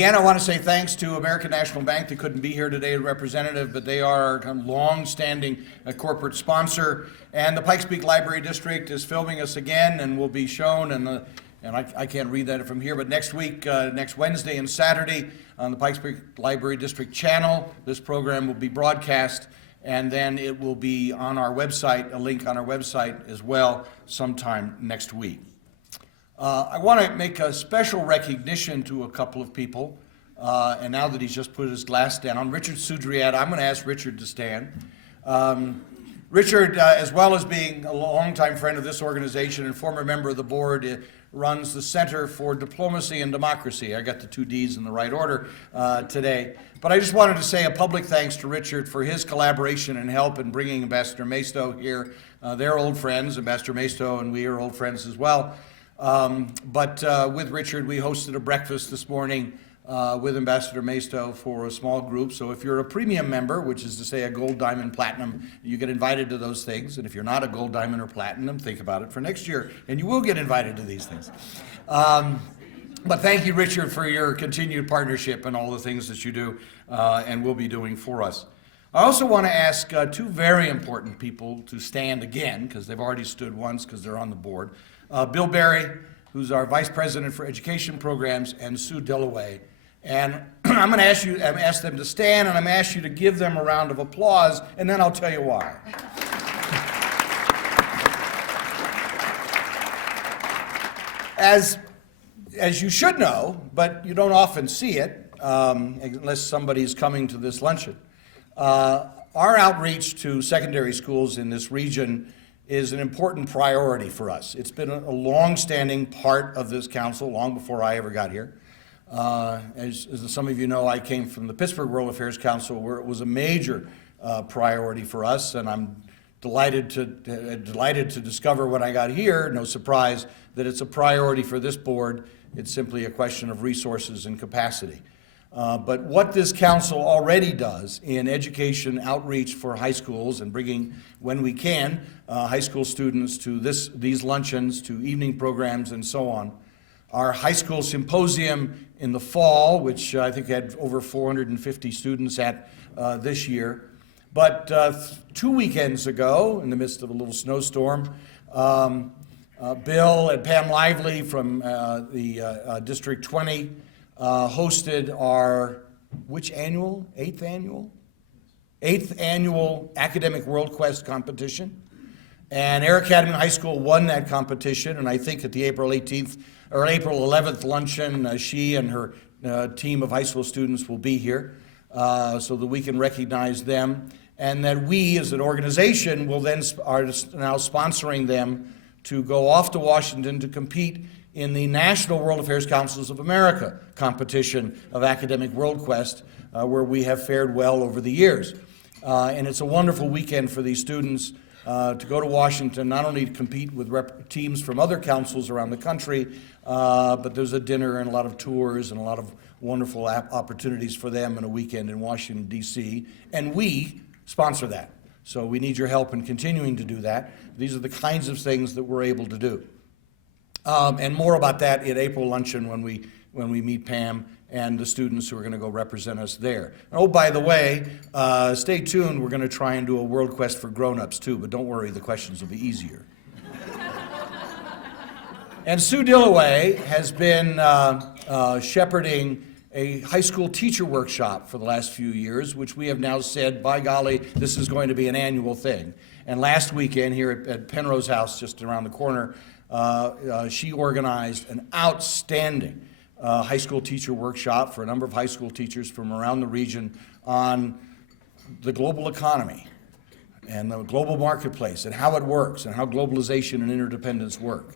Again, I want to say thanks to American National Bank. They couldn't be here today, a representative, but they are our kind of long-standing corporate sponsor. And the Pikes Peak Library District is filming us again and will be shown, and I can't read that from here, but next week, next Wednesday and Saturday on the Pikes Peak Library District channel, this program will be broadcast, and then it will be on our website, a link on our website as well, sometime next week. I want to make a special recognition to a couple of people, and now that he's just put his glass down, Richard Sudriat, I'm going to ask Richard to stand. Richard, as well as being a longtime friend of this organization and former member of the board, runs the Center for Diplomacy and Democracy. I got the two D's in the right order today. But I just wanted to say a public thanks to Richard for his collaboration and help in bringing Ambassador Maisto here. They're old friends. Ambassador Maisto and we are old friends as well. But with Richard, we hosted a breakfast this morning with Ambassador Maisto for a small group. So if you're a premium member, which is to say a gold, diamond, platinum, you get invited to those things. And if you're not a gold, diamond, or platinum, think about it for next year, and you will get invited to these things. But thank you, Richard, for your continued partnership and all the things that you do and will be doing for us. I also want to ask two very important people to stand again, because they've already stood once because they're on the board. Bill Berry, who's our Vice President for Education Programs, and Sue Dillaway. And I'm going to ask them to stand, and I'm going to ask you to give them a round of applause, and then I'll tell you why. As you should know, but you don't often see it, unless somebody's coming to this luncheon, our outreach to secondary schools in this region is an important priority for us. It's been a long-standing part of this council, long before I ever got here. As some of you know, I came from the Pittsburgh World Affairs Council, where it was a major priority for us, and I'm delighted to discover when I got here, no surprise, that it's a priority for this board. It's simply a question of resources and capacity. But what this council already does in education outreach for high schools and bringing, when we can, high school students to these luncheons, to evening programs and so on. Our high school symposium in the fall, which I think had over 450 students at this year. But 2 weekends ago, in the midst of a little snowstorm, Bill and Pam Lively from the District 20 hosted our, which annual? Eighth annual Academic World Quest competition. And Air Academy High School won that competition, and I think at the April 11th luncheon, she and her team of high school students will be here so that we can recognize them, and that we as an organization will then are now sponsoring them to go off to Washington to compete in the National World Affairs Councils of America competition of Academic World Quest, where we have fared well over the years. And it's a wonderful weekend for these students to go to Washington, not only to compete with teams from other councils around the country, but there's a dinner and a lot of tours and a lot of wonderful opportunities for them in a weekend in Washington, D.C., and we sponsor that. So we need your help in continuing to do that. These are the kinds of things that we're able to do. And more about that at April luncheon when we meet Pam and the students who are going to go represent us there. Oh, by the way, stay tuned. We're going to try and do a World Quest for grown-ups too, but don't worry, the questions will be easier. And Sue Dillaway has been shepherding a high school teacher workshop for the last few years, which we have now said, by golly, this is going to be an annual thing. And last weekend here at Penrose House, just around the corner, she organized an outstanding high school teacher workshop for a number of high school teachers from around the region on the global economy and the global marketplace and how it works and how globalization and interdependence work,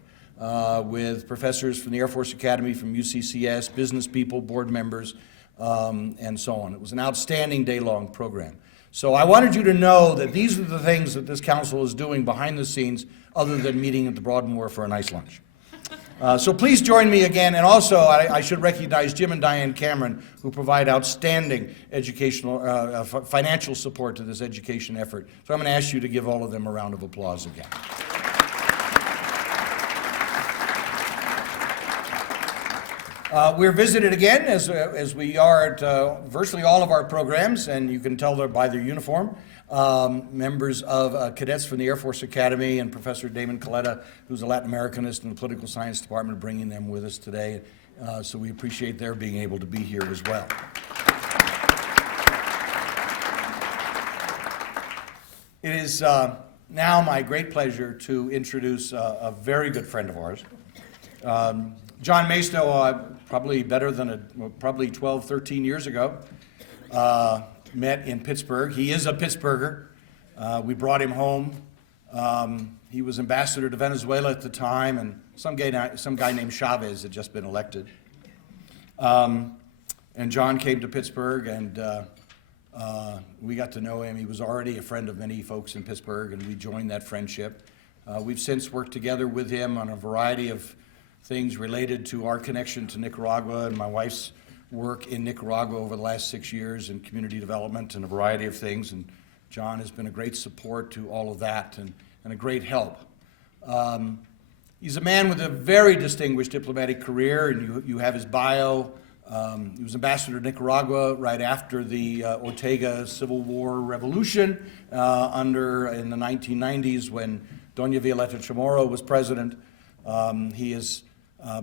with professors from the Air Force Academy, from UCCS, business people, board members, and so on. It was an outstanding day-long program. So I wanted you to know that these are the things that this council is doing behind the scenes other than meeting at the Broadmoor for a nice lunch. So please join me again, and also I should recognize Jim and Diane Cameron, who provide outstanding educational, financial support to this education effort. So I'm going to ask you to give all of them a round of applause again. We're visited again, as we are at virtually all of our programs, and you can tell by their uniform. Members of cadets from the Air Force Academy and Professor Damon Coletta, who's a Latin Americanist in the Political Science Department, bringing them with us today. So we appreciate their being able to be here as well. It is now my great pleasure to introduce a very good friend of ours. John Maisto, probably better than probably 12, 13 years ago, met in Pittsburgh. He is a Pittsburgher. We brought him home. He was ambassador to Venezuela at the time, and some guy named Chavez had just been elected. And John came to Pittsburgh, and we got to know him. He was already a friend of many folks in Pittsburgh, and we joined that friendship. We've since worked together with him on a variety of things related to our connection to Nicaragua and my wife's work in Nicaragua over the last 6 years in community development and a variety of things. And John has been a great support to all of that and a great help. He's a man with a very distinguished diplomatic career, and you have his bio. He was ambassador to Nicaragua right after the Ortega Civil War Revolution in the 1990s when Doña Violeta Chamorro was president.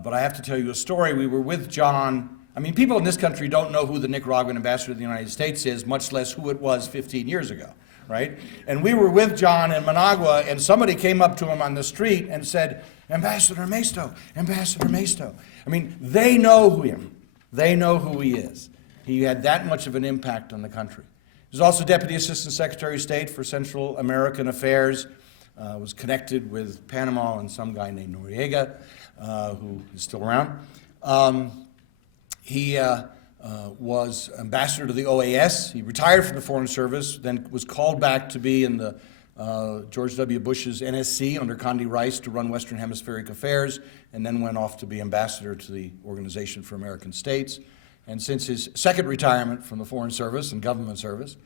But I have to tell you a story. We were with John. I mean, people in this country don't know who the Nicaraguan ambassador to the United States is, much less who it was 15 years ago, right? And we were with John in Managua, and somebody came up to him on the street and said, "Ambassador Maisto, Ambassador Maisto." I mean, they know him. They know who he is. He had that much of an impact on the country. He was also Deputy Assistant Secretary of State for Central American Affairs, was connected with Panama and some guy named Noriega, who is still around. He was ambassador to the OAS. He retired from the Foreign Service, then was called back to be in the George W. Bush's NSC under Condi Rice to run Western Hemispheric Affairs, and then went off to be ambassador to the Organization for American States. And since his second retirement from the Foreign Service and government service,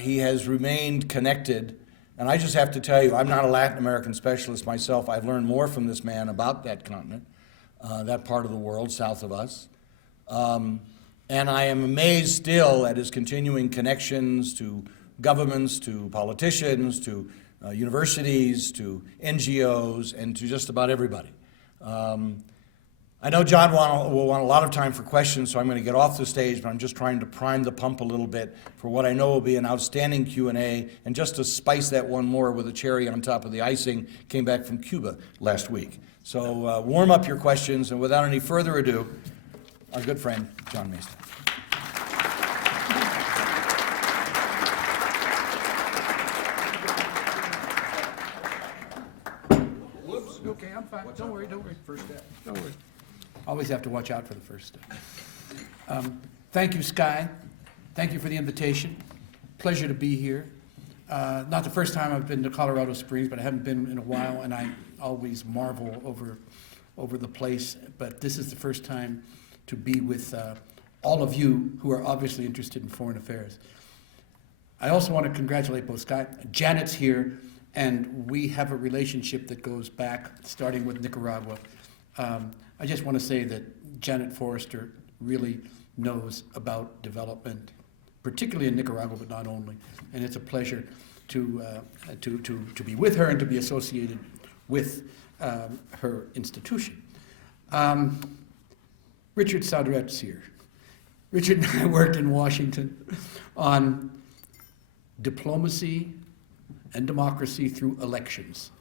he has remained connected. And I just have to tell you, I'm not a Latin American specialist myself. I've learned more from this man about that continent, that part of the world south of us. And I am amazed still at his continuing connections to governments, to politicians, to universities, to NGOs, and to just about everybody. I know John will want a lot of time for questions, so I'm going to get off the stage, but I'm just trying to prime the pump a little bit for what I know will be an outstanding Q&A, and just to spice that one more with a cherry on top of the icing, came back from Cuba last week. So warm up your questions, and without any further ado, our good friend, John Maisto. Whoops, okay, I'm fine. Don't worry. First step. Don't worry. Always have to watch out for the first step. Thank you, Sky. Thank you for the invitation. Pleasure to be here. Not the first time I've been to Colorado Springs, but I haven't been in a while, and I always marvel over the place. But this is the first time to be with all of you who are obviously interested in foreign affairs. I also want to congratulate both Sky. Janet's here, and we have a relationship that goes back, starting with Nicaragua. I just want to say that Janet Forrester really knows about development, particularly in Nicaragua, but not only. And it's a pleasure to be with her and to be associated with her institution. Richard Saudret's here. Richard and I worked in Washington on diplomacy and democracy through elections.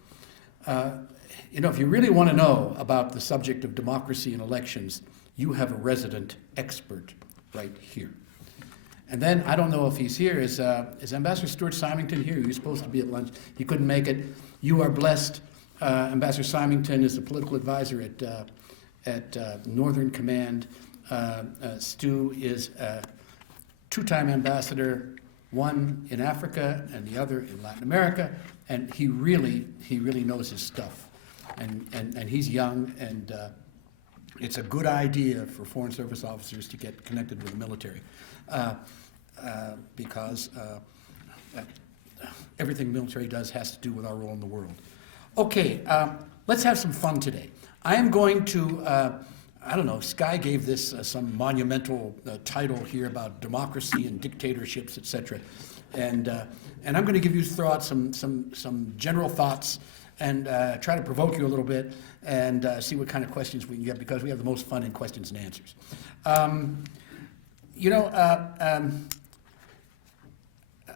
If you really want to know about the subject of democracy and elections, you have a resident expert right here. And then, I don't know if he's here, is Ambassador Stuart Symington here? He was supposed to be at lunch. He couldn't make it. You are blessed. Ambassador Symington is the political advisor at Northern Command. Stu is a two-time ambassador, one in Africa and the other in Latin America, and he really knows his stuff. And he's young, and it's a good idea for Foreign Service officers to get connected with the military because everything the military does has to do with our role in the world. Okay, let's have some fun today. I am going to I don't know, Sky gave this some monumental title here about democracy and dictatorships, et cetera. And I'm going to give you throw out some general thoughts and try to provoke you a little bit and see what kind of questions we can get, because we have the most fun in questions and answers.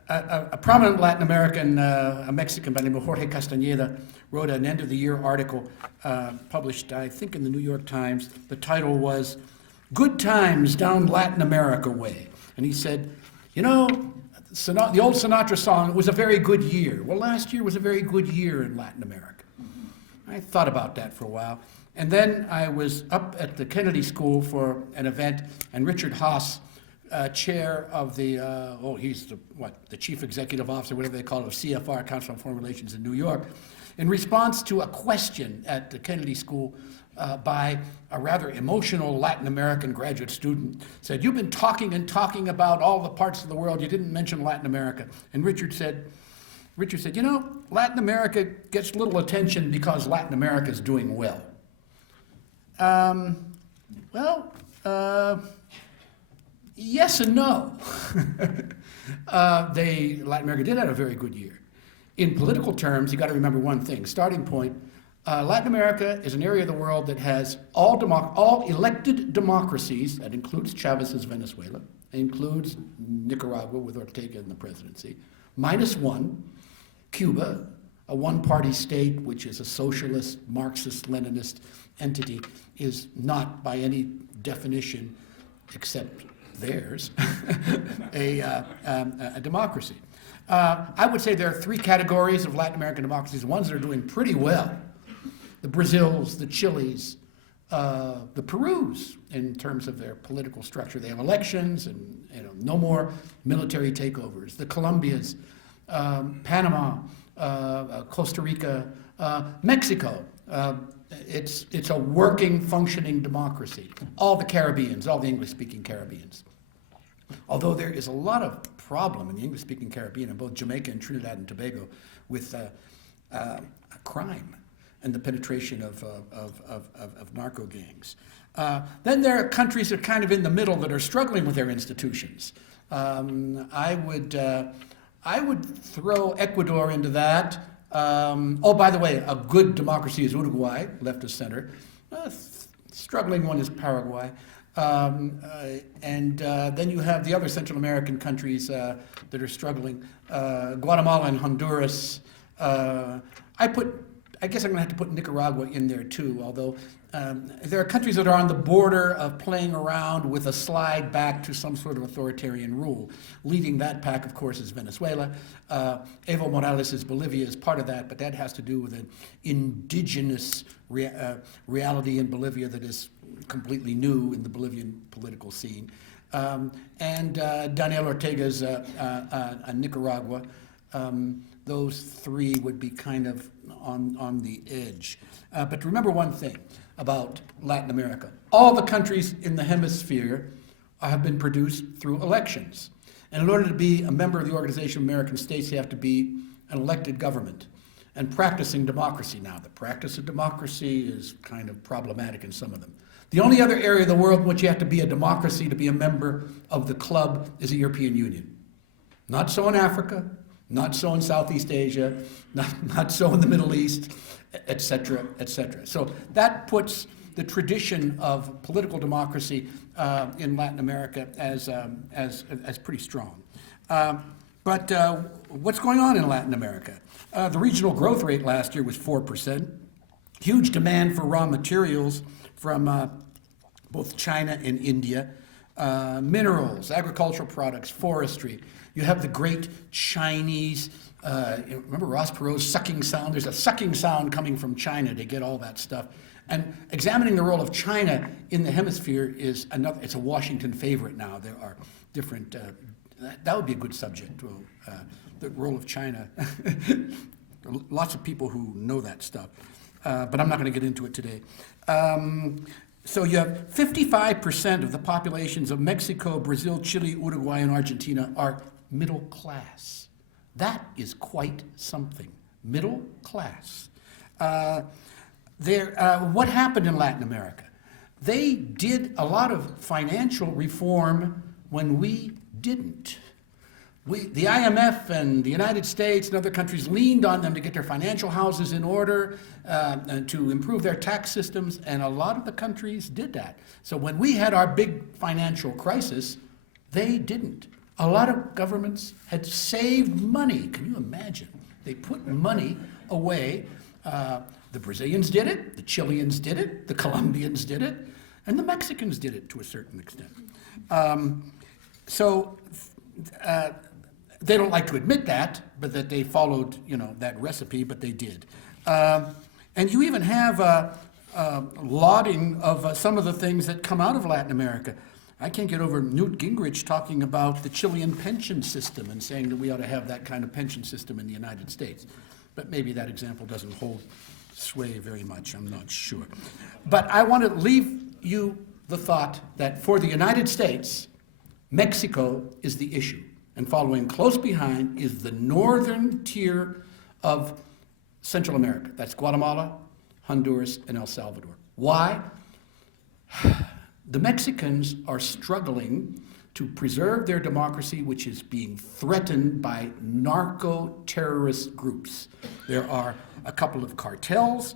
A prominent Latin American, a Mexican by the name of Jorge Castañeda, wrote an end-of-the-year article published, I think, in the New York Times. The title was, "Good Times Down Latin America Way." And he said, you know, the old Sinatra song, "It was a very good year." Well, last year was a very good year in Latin America. I thought about that for a while. And then I was up at the Kennedy School for an event, and Richard Haas, chair of the, he's the chief executive officer, whatever they call it, of CFR, Council on Foreign Relations in New York, in response to a question at the Kennedy School by a rather emotional Latin American graduate student, said, "You've been talking and talking about all the parts of the world, you didn't mention Latin America." And Richard said, you know, Latin America gets little attention because Latin America is doing well. Yes and no. Latin America did have a very good year. In political terms, you got to remember one thing. Starting point, Latin America is an area of the world that has all elected democracies. That includes Chavez's Venezuela. It includes Nicaragua with Ortega in the presidency. Minus one, Cuba, a one-party state, which is a socialist, Marxist-Leninist entity, is not by any definition, except theirs, a democracy. I would say there are three categories of Latin American democracies, the ones that are doing pretty well. The Brazils, the Chiles, the Perus, in terms of their political structure. They have elections and no more military takeovers. The Colombias, Panama, Costa Rica, Mexico. It's a working, functioning democracy. All the Caribbeans, all the English-speaking Caribbeans. Although there is a lot of problem in the English-speaking Caribbean, in both Jamaica and Trinidad and Tobago, with crime and the penetration of narco gangs. Then there are countries that are kind of in the middle that are struggling with their institutions. I would throw Ecuador into that. By the way, a good democracy is Uruguay, left of center. Struggling one is Paraguay. And then you have the other Central American countries that are struggling, Guatemala and Honduras. I guess I'm going to have to put Nicaragua in there too, although there are countries that are on the border of playing around with a slide back to some sort of authoritarian rule. Leading that pack, of course, is Venezuela. Evo Morales' Bolivia is part of that, but that has to do with an indigenous reality in Bolivia that is completely new in the Bolivian political scene. And Daniel Ortega's Nicaragua. Those three would be kind of on the edge. But remember one thing about Latin America. All the countries in the hemisphere have been produced through elections. And in order to be a member of the Organization of American States, you have to be an elected government and practicing democracy. Now, the practice of democracy is kind of problematic in some of them. The only other area of the world in which you have to be a democracy to be a member of the club is the European Union. Not so in Africa, not so in Southeast Asia, not so in the Middle East, et cetera, et cetera. So that puts the tradition of political democracy in Latin America as pretty strong. But what's going on in Latin America? The regional growth rate last year was 4%. Huge demand for raw materials from both China and India. Minerals, agricultural products, forestry. You have the great Chinese, remember Ross Perot's sucking sound? There's a sucking sound coming from China to get all that stuff. And examining the role of China in the hemisphere is another, it's a Washington favorite now. There are different, that would be a good subject, the role of China. Lots of people who know that stuff, but I'm not going to get into it today. So you have 55% of the populations of Mexico, Brazil, Chile, Uruguay, and Argentina are middle class. That is quite something. Middle class. What happened in Latin America? they did a lot of financial reform when we didn't. The IMF and the United States and other countries leaned on them to get their financial houses in order and to improve their tax systems, and a lot of the countries did that. So when we had our big financial crisis, they didn't. A lot of governments had saved money. Can you imagine? They put money away. The Brazilians did it, the Chileans did it, the Colombians did it, and the Mexicans did it to a certain extent. They don't like to admit that, but that they followed, that recipe, but they did. And you even have lauding of some of the things that come out of Latin America. I can't get over Newt Gingrich talking about the Chilean pension system and saying that we ought to have that kind of pension system in the United States. But maybe that example doesn't hold sway very much, I'm not sure. But I want to leave you the thought that for the United States, Mexico is the issue. And following close behind is the northern tier of Central America. That's Guatemala, Honduras, and El Salvador. Why? The Mexicans are struggling to preserve their democracy, which is being threatened by narco-terrorist groups. There are a couple of cartels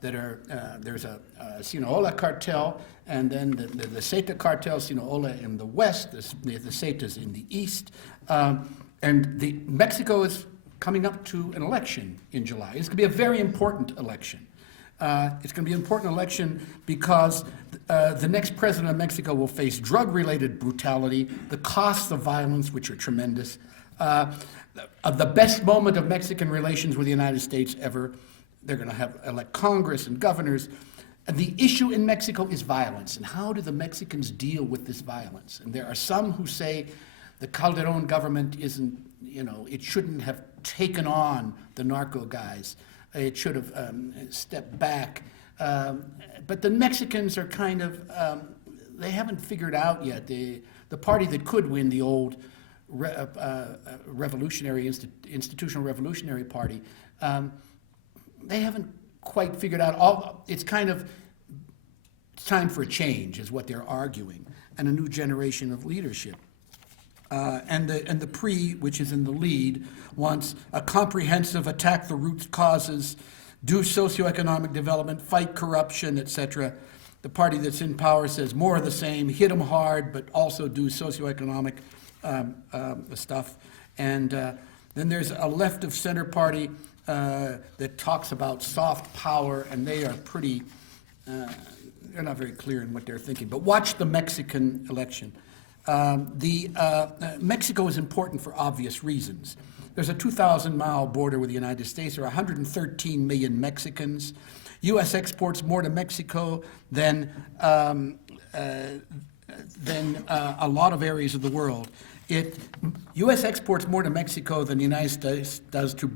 there's a Sinaloa cartel, and then the Zeta cartel, Sinaloa in the west, the Zetas in the east. And Mexico is coming up to an election in July. It's going to be a very important election. It's going to be an important election because the next president of Mexico will face drug-related brutality, the costs of violence, which are tremendous, the best moment of Mexican relations with the United States ever. They're going to elect Congress and governors. And the issue in Mexico is violence. And how do the Mexicans deal with this violence? And there are some who say the Calderon government isn't, it shouldn't have taken on the narco guys. It should have stepped back. But the Mexicans are kind of, they haven't figured out yet. The party that could win, the old institutional revolutionary party, they haven't quite figured out. It's time for a change is what they're arguing, and a new generation of leadership. And the PRI, which is in the lead, wants a comprehensive attack the root causes, do socioeconomic development, fight corruption, etc. The party that's in power says more of the same, hit them hard, but also do socioeconomic stuff. And then there's a left of center party that talks about soft power, and they are pretty, they're not very clear in what they're thinking. But watch the Mexican election. Mexico is important for obvious reasons. There's a 2,000-mile border with the United States. There are 113 million Mexicans. U.S. exports more to Mexico than a lot of areas of the world. U.S. exports more to Mexico than the United States does to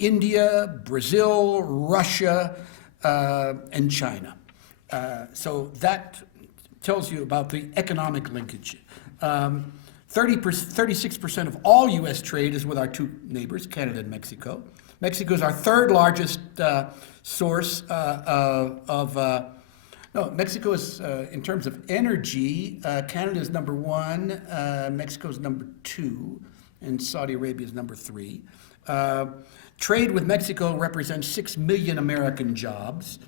India, Brazil, Russia, and China. So that tells you about the economic linkage. 36% of all U.S. trade is with our two neighbors, Canada and Mexico. Mexico is our third largest source Mexico is, in terms of energy, Canada is number 1, Mexico is number 2, and Saudi Arabia is number 3. Trade with Mexico represents 6 million American jobs.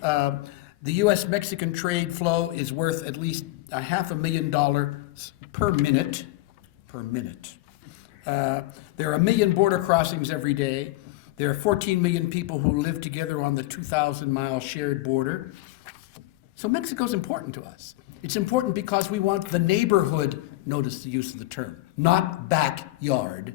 The U.S.-Mexican trade flow is worth at least $500,000 per minute. There are 1 million border crossings every day. There are 14 million people who live together on the 2,000-mile shared border. So Mexico's important to us. It's important because we want the neighborhood, notice the use of the term, not backyard.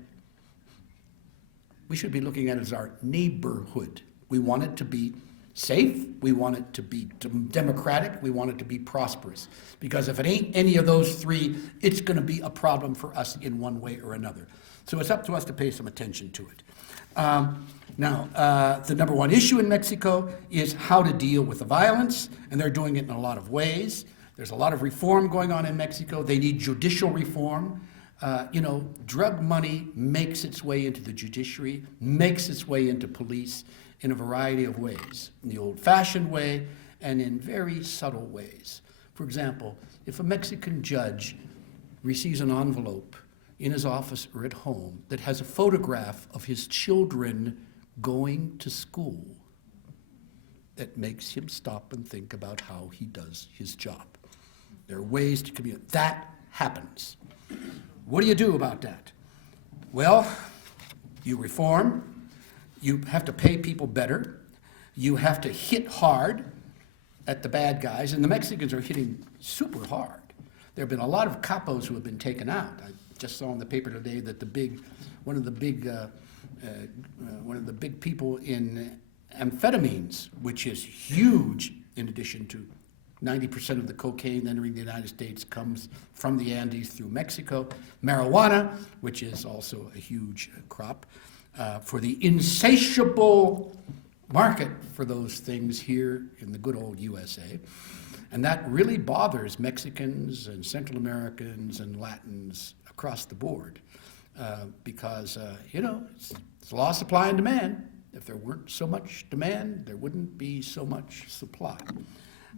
We should be looking at it as our neighborhood. We want it to be safe, we want it to be democratic, we want it to be prosperous. Because if it ain't any of those three, it's going to be a problem for us in one way or another. So it's up to us to pay some attention to it. Now, the number one issue in Mexico is how to deal with the violence, and they're doing it in a lot of ways. There's a lot of reform going on in Mexico. They need judicial reform. Drug money makes its way into the judiciary, makes its way into police. in a variety of ways, in the old-fashioned way and in very subtle ways. For example, if a Mexican judge receives an envelope in his office or at home that has a photograph of his children going to school, that makes him stop and think about how he does his job. There are ways to communicate. That happens. What do you do about that? Well, you reform. You have to pay people better. You have to hit hard at the bad guys, and the Mexicans are hitting super hard. There have been a lot of capos who have been taken out. I just saw in the paper today that one of the big people in amphetamines, which is huge, in addition to 90% of the cocaine entering the United States comes from the Andes through Mexico. Marijuana, which is also a huge crop, for the insatiable market for those things here in the good old USA. And that really bothers Mexicans and Central Americans and Latins across the board because, it's law of supply and demand. If there weren't so much demand, there wouldn't be so much supply.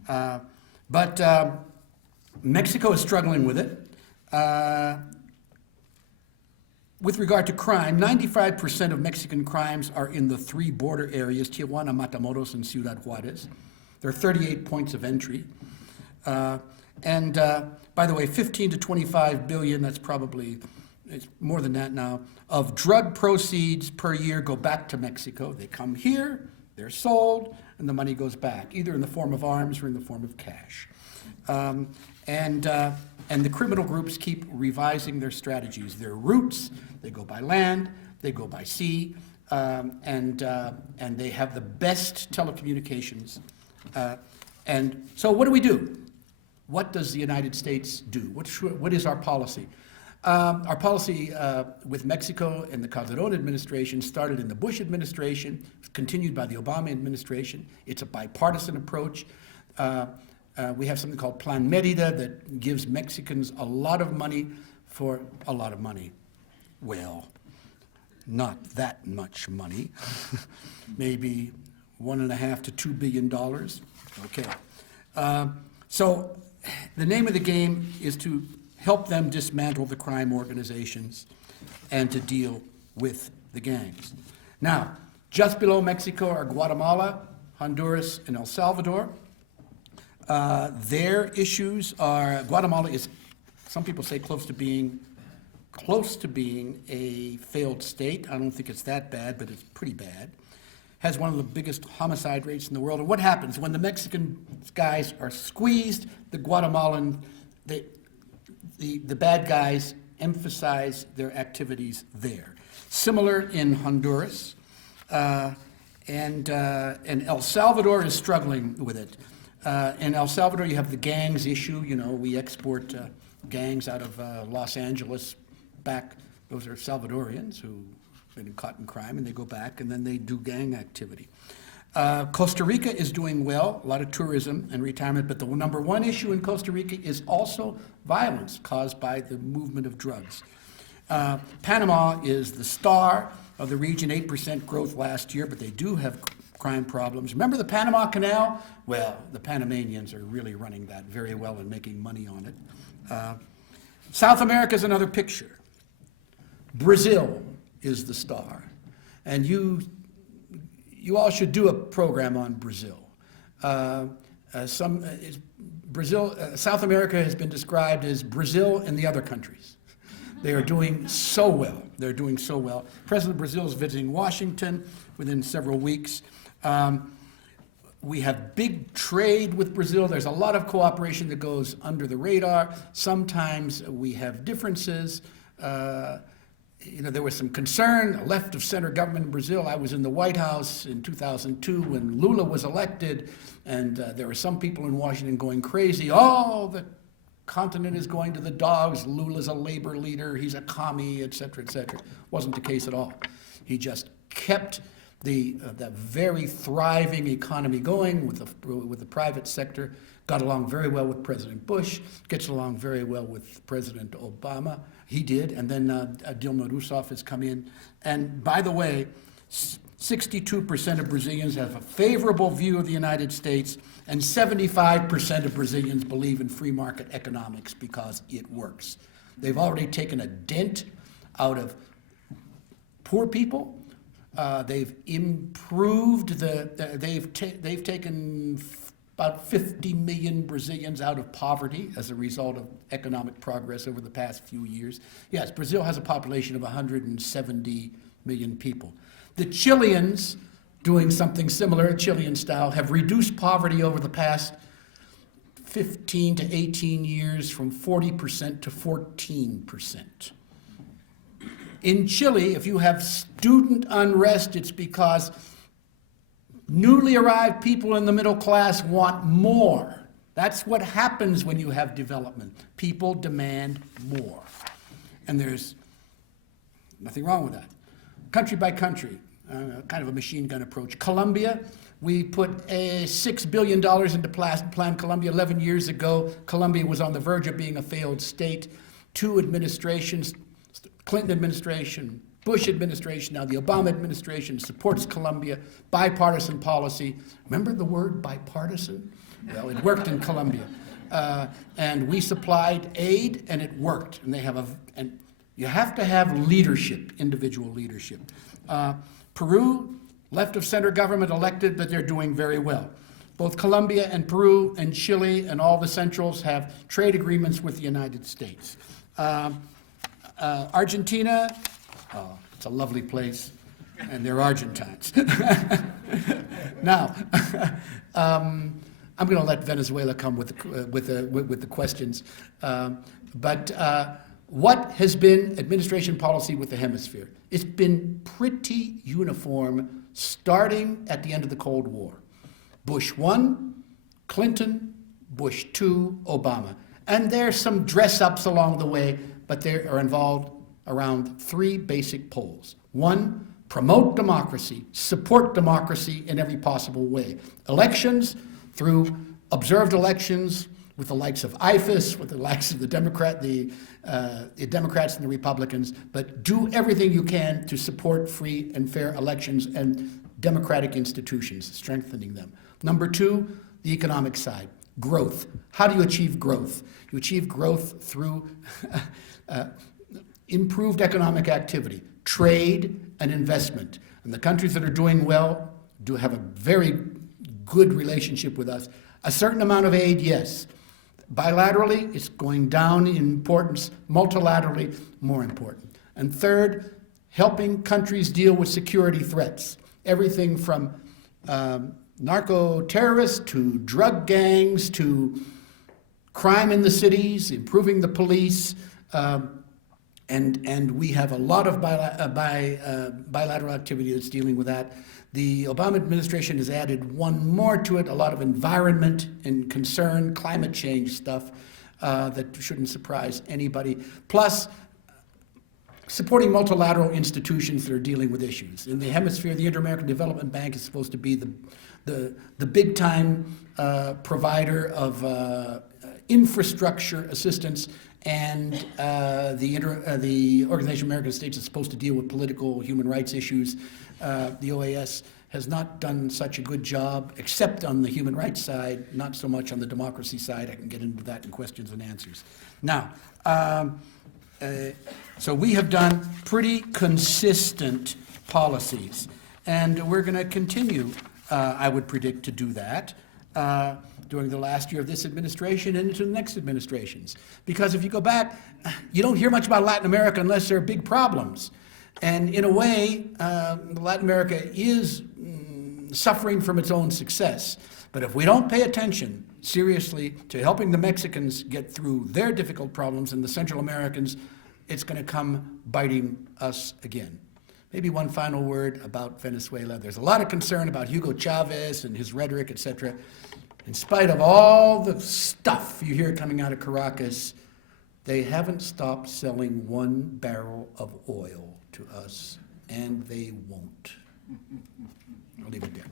But Mexico is struggling with it. With regard to crime, 95% of Mexican crimes are in the three border areas, Tijuana, Matamoros, and Ciudad Juarez. There are 38 points of entry. By the way, 15 to 25 billion, that's probably, it's more than that now, of drug proceeds per year go back to Mexico. They come here, they're sold, and the money goes back, either in the form of arms or in the form of cash. And the criminal groups keep revising their strategies. Their routes, they go by land, they go by sea, and they have the best telecommunications. And so what do we do? What does the United States do? What is our policy? Our policy with Mexico and the Calderon administration started in the Bush administration, continued by the Obama administration. It's a bipartisan approach. We have something called Plan Mérida that gives Mexicans a lot of money for a lot of money. Well, not that much money. Maybe $1.5 to $2 billion. Okay. So the name of the game is to help them dismantle the crime organizations and to deal with the gangs. Now, just below Mexico are Guatemala, Honduras, and El Salvador. Their issues are, Guatemala is, some people say, close to being a failed state. I don't think it's that bad, but it's pretty bad. Has one of the biggest homicide rates in the world. And what happens when the Mexican guys are squeezed? The Guatemalan, the bad guys emphasize their activities there. Similar in Honduras, and El Salvador is struggling with it. In El Salvador, you have the gangs issue. We export gangs out of Los Angeles back. Those are Salvadorians who've been caught in crime, and they go back, and then they do gang activity. Costa Rica is doing well, a lot of tourism and retirement, but the number one issue in Costa Rica is also violence caused by the movement of drugs. Panama is the star of the region, 8% growth last year, but they do have crime problems. Remember the Panama Canal? Well, the Panamanians are really running that very well and making money on it. South America is another picture. Brazil is the star. And you all should do a program on Brazil. South America has been described as Brazil and the other countries. They are doing so well. They're doing so well. President of Brazil is visiting Washington within several weeks. We have big trade with Brazil. There's a lot of cooperation that goes under the radar. Sometimes we have differences. There was some concern, a left of center government in Brazil. I was in the White House in 2002 when Lula was elected, and there were some people in Washington going crazy. Oh, the continent is going to the dogs. Lula's a labor leader. He's a commie, et cetera, et cetera. Wasn't the case at all. He just kept the very thriving economy going with the private sector, got along very well with President Bush, gets along very well with President Obama. He did, and then Dilma Rousseff has come in. And by the way, 62% of Brazilians have a favorable view of the United States, and 75% of Brazilians believe in free market economics because it works. They've already taken a dent out of poor people. They've improved they've taken about 50 million Brazilians out of poverty as a result of economic progress over the past few years. Yes, Brazil has a population of 170 million people. The Chileans, doing something similar, Chilean style, have reduced poverty over the past 15 to 18 years from 40% to 14%. In Chile, if you have student unrest, it's because newly arrived people in the middle class want more. That's what happens when you have development. People demand more. And there's nothing wrong with that. Country by country, kind of a machine gun approach. Colombia, we put $6 billion into Plan Colombia 11 years ago. Colombia was on the verge of being a failed state. Two administrations, Clinton administration, Bush administration, now the Obama administration supports Colombia, bipartisan policy. Remember the word bipartisan? Well, it worked in Colombia. And we supplied aid, and it worked. And they have and you have to have leadership, individual leadership. Peru, left of center government elected, but they're doing very well. Both Colombia and Peru and Chile and all the centrals have trade agreements with the United States. Argentina, it's a lovely place, and they're Argentines. Now, I'm going to let Venezuela come with the questions. What has been administration policy with the hemisphere? It's been pretty uniform starting at the end of the Cold War. Bush 1, Clinton, Bush 2, Obama. And there's some dress-ups along the way, but they are involved around three basic poles. One, promote democracy, support democracy in every possible way. Elections, through observed elections, with the likes of IFES, with the likes of the Democrats and the Republicans, but do everything you can to support free and fair elections and democratic institutions, strengthening them. Number two, the economic side, growth. How do you achieve growth? You achieve growth through improved economic activity, trade and investment. And the countries that are doing well do have a very good relationship with us. A certain amount of aid, yes. Bilaterally, it's going down in importance. Multilaterally, more important. And third, helping countries deal with security threats. Everything from narco-terrorists to drug gangs to crime in the cities, improving the police, and we have a lot of bilateral activity that's dealing with that. The Obama administration has added one more to it, a lot of environment and concern, climate change stuff that shouldn't surprise anybody. Plus, supporting multilateral institutions that are dealing with issues. In the hemisphere, the Inter-American Development Bank is supposed to be the big-time provider of infrastructure assistance, and the Organization of American States is supposed to deal with political human rights issues. The OAS has not done such a good job, except on the human rights side, not so much on the democracy side. I can get into that in questions and answers. Now, so we have done pretty consistent policies, and we're going to continue, I would predict, to do that during the last year of this administration and into the next administrations. Because if you go back, you don't hear much about Latin America unless there are big problems. And in a way, Latin America is suffering from its own success. But if we don't pay attention seriously to helping the Mexicans get through their difficult problems and the Central Americans, it's going to come biting us again. Maybe one final word about Venezuela. There's a lot of concern about Hugo Chavez and his rhetoric, etc. In spite of all the stuff you hear coming out of Caracas, they haven't stopped selling 1 barrel of oil to us, and they won't. I'll leave it there.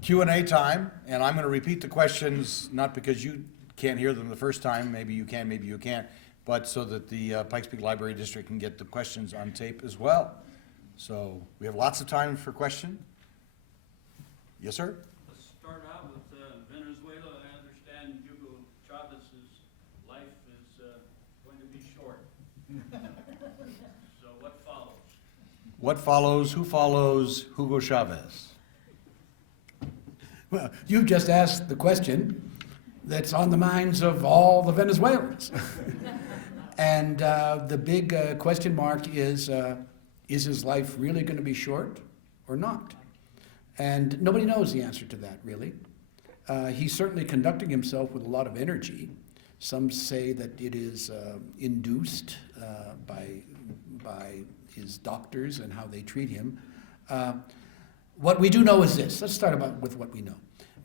Q&A time, and I'm going to repeat the questions, not because you can't hear them the first time, maybe you can, maybe you can't, but so that the Pikes Peak Library District can get the questions on tape as well. So we have lots of time for question. Yes, sir? Let's start out with Venezuela. I understand Hugo Chavez's life is going to be short. So what follows? What follows? Who follows Hugo Chavez? Well, you just asked the question that's on the minds of all the Venezuelans. And the big question mark is his life really going to be short or not? And nobody knows the answer to that, really. He's certainly conducting himself with a lot of energy. Some say that it is induced by his doctors and how they treat him. What we do know is this. Let's start with what we know.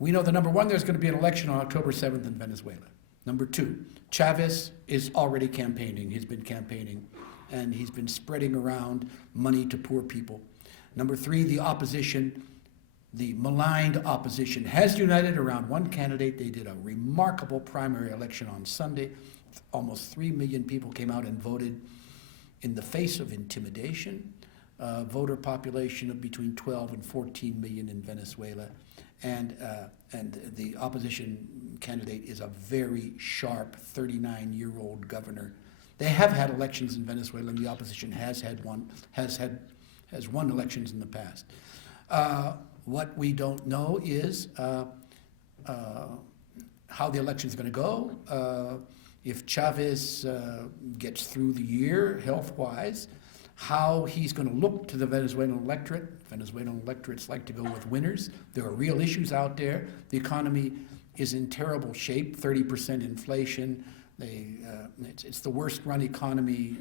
We know that, number one, there's going to be an election on October 7th in Venezuela. Number two, Chavez is already campaigning. He's been campaigning, and he's been spreading around money to poor people. Number three, the opposition, the maligned opposition, has united around one candidate. They did a remarkable primary election on Sunday. Almost 3 million people came out and voted in the face of intimidation. Voter population of between 12 and 14 million in Venezuela. And the opposition candidate is a very sharp 39-year-old governor. They have had elections in Venezuela, and the opposition has won elections in the past. What we don't know is how the election is going to go. If Chavez gets through the year health-wise, how he's going to look to the Venezuelan electorate. Venezuelan electorates like to go with winners. There are real issues out there. The economy is in terrible shape, 30% inflation. It's the worst run economy,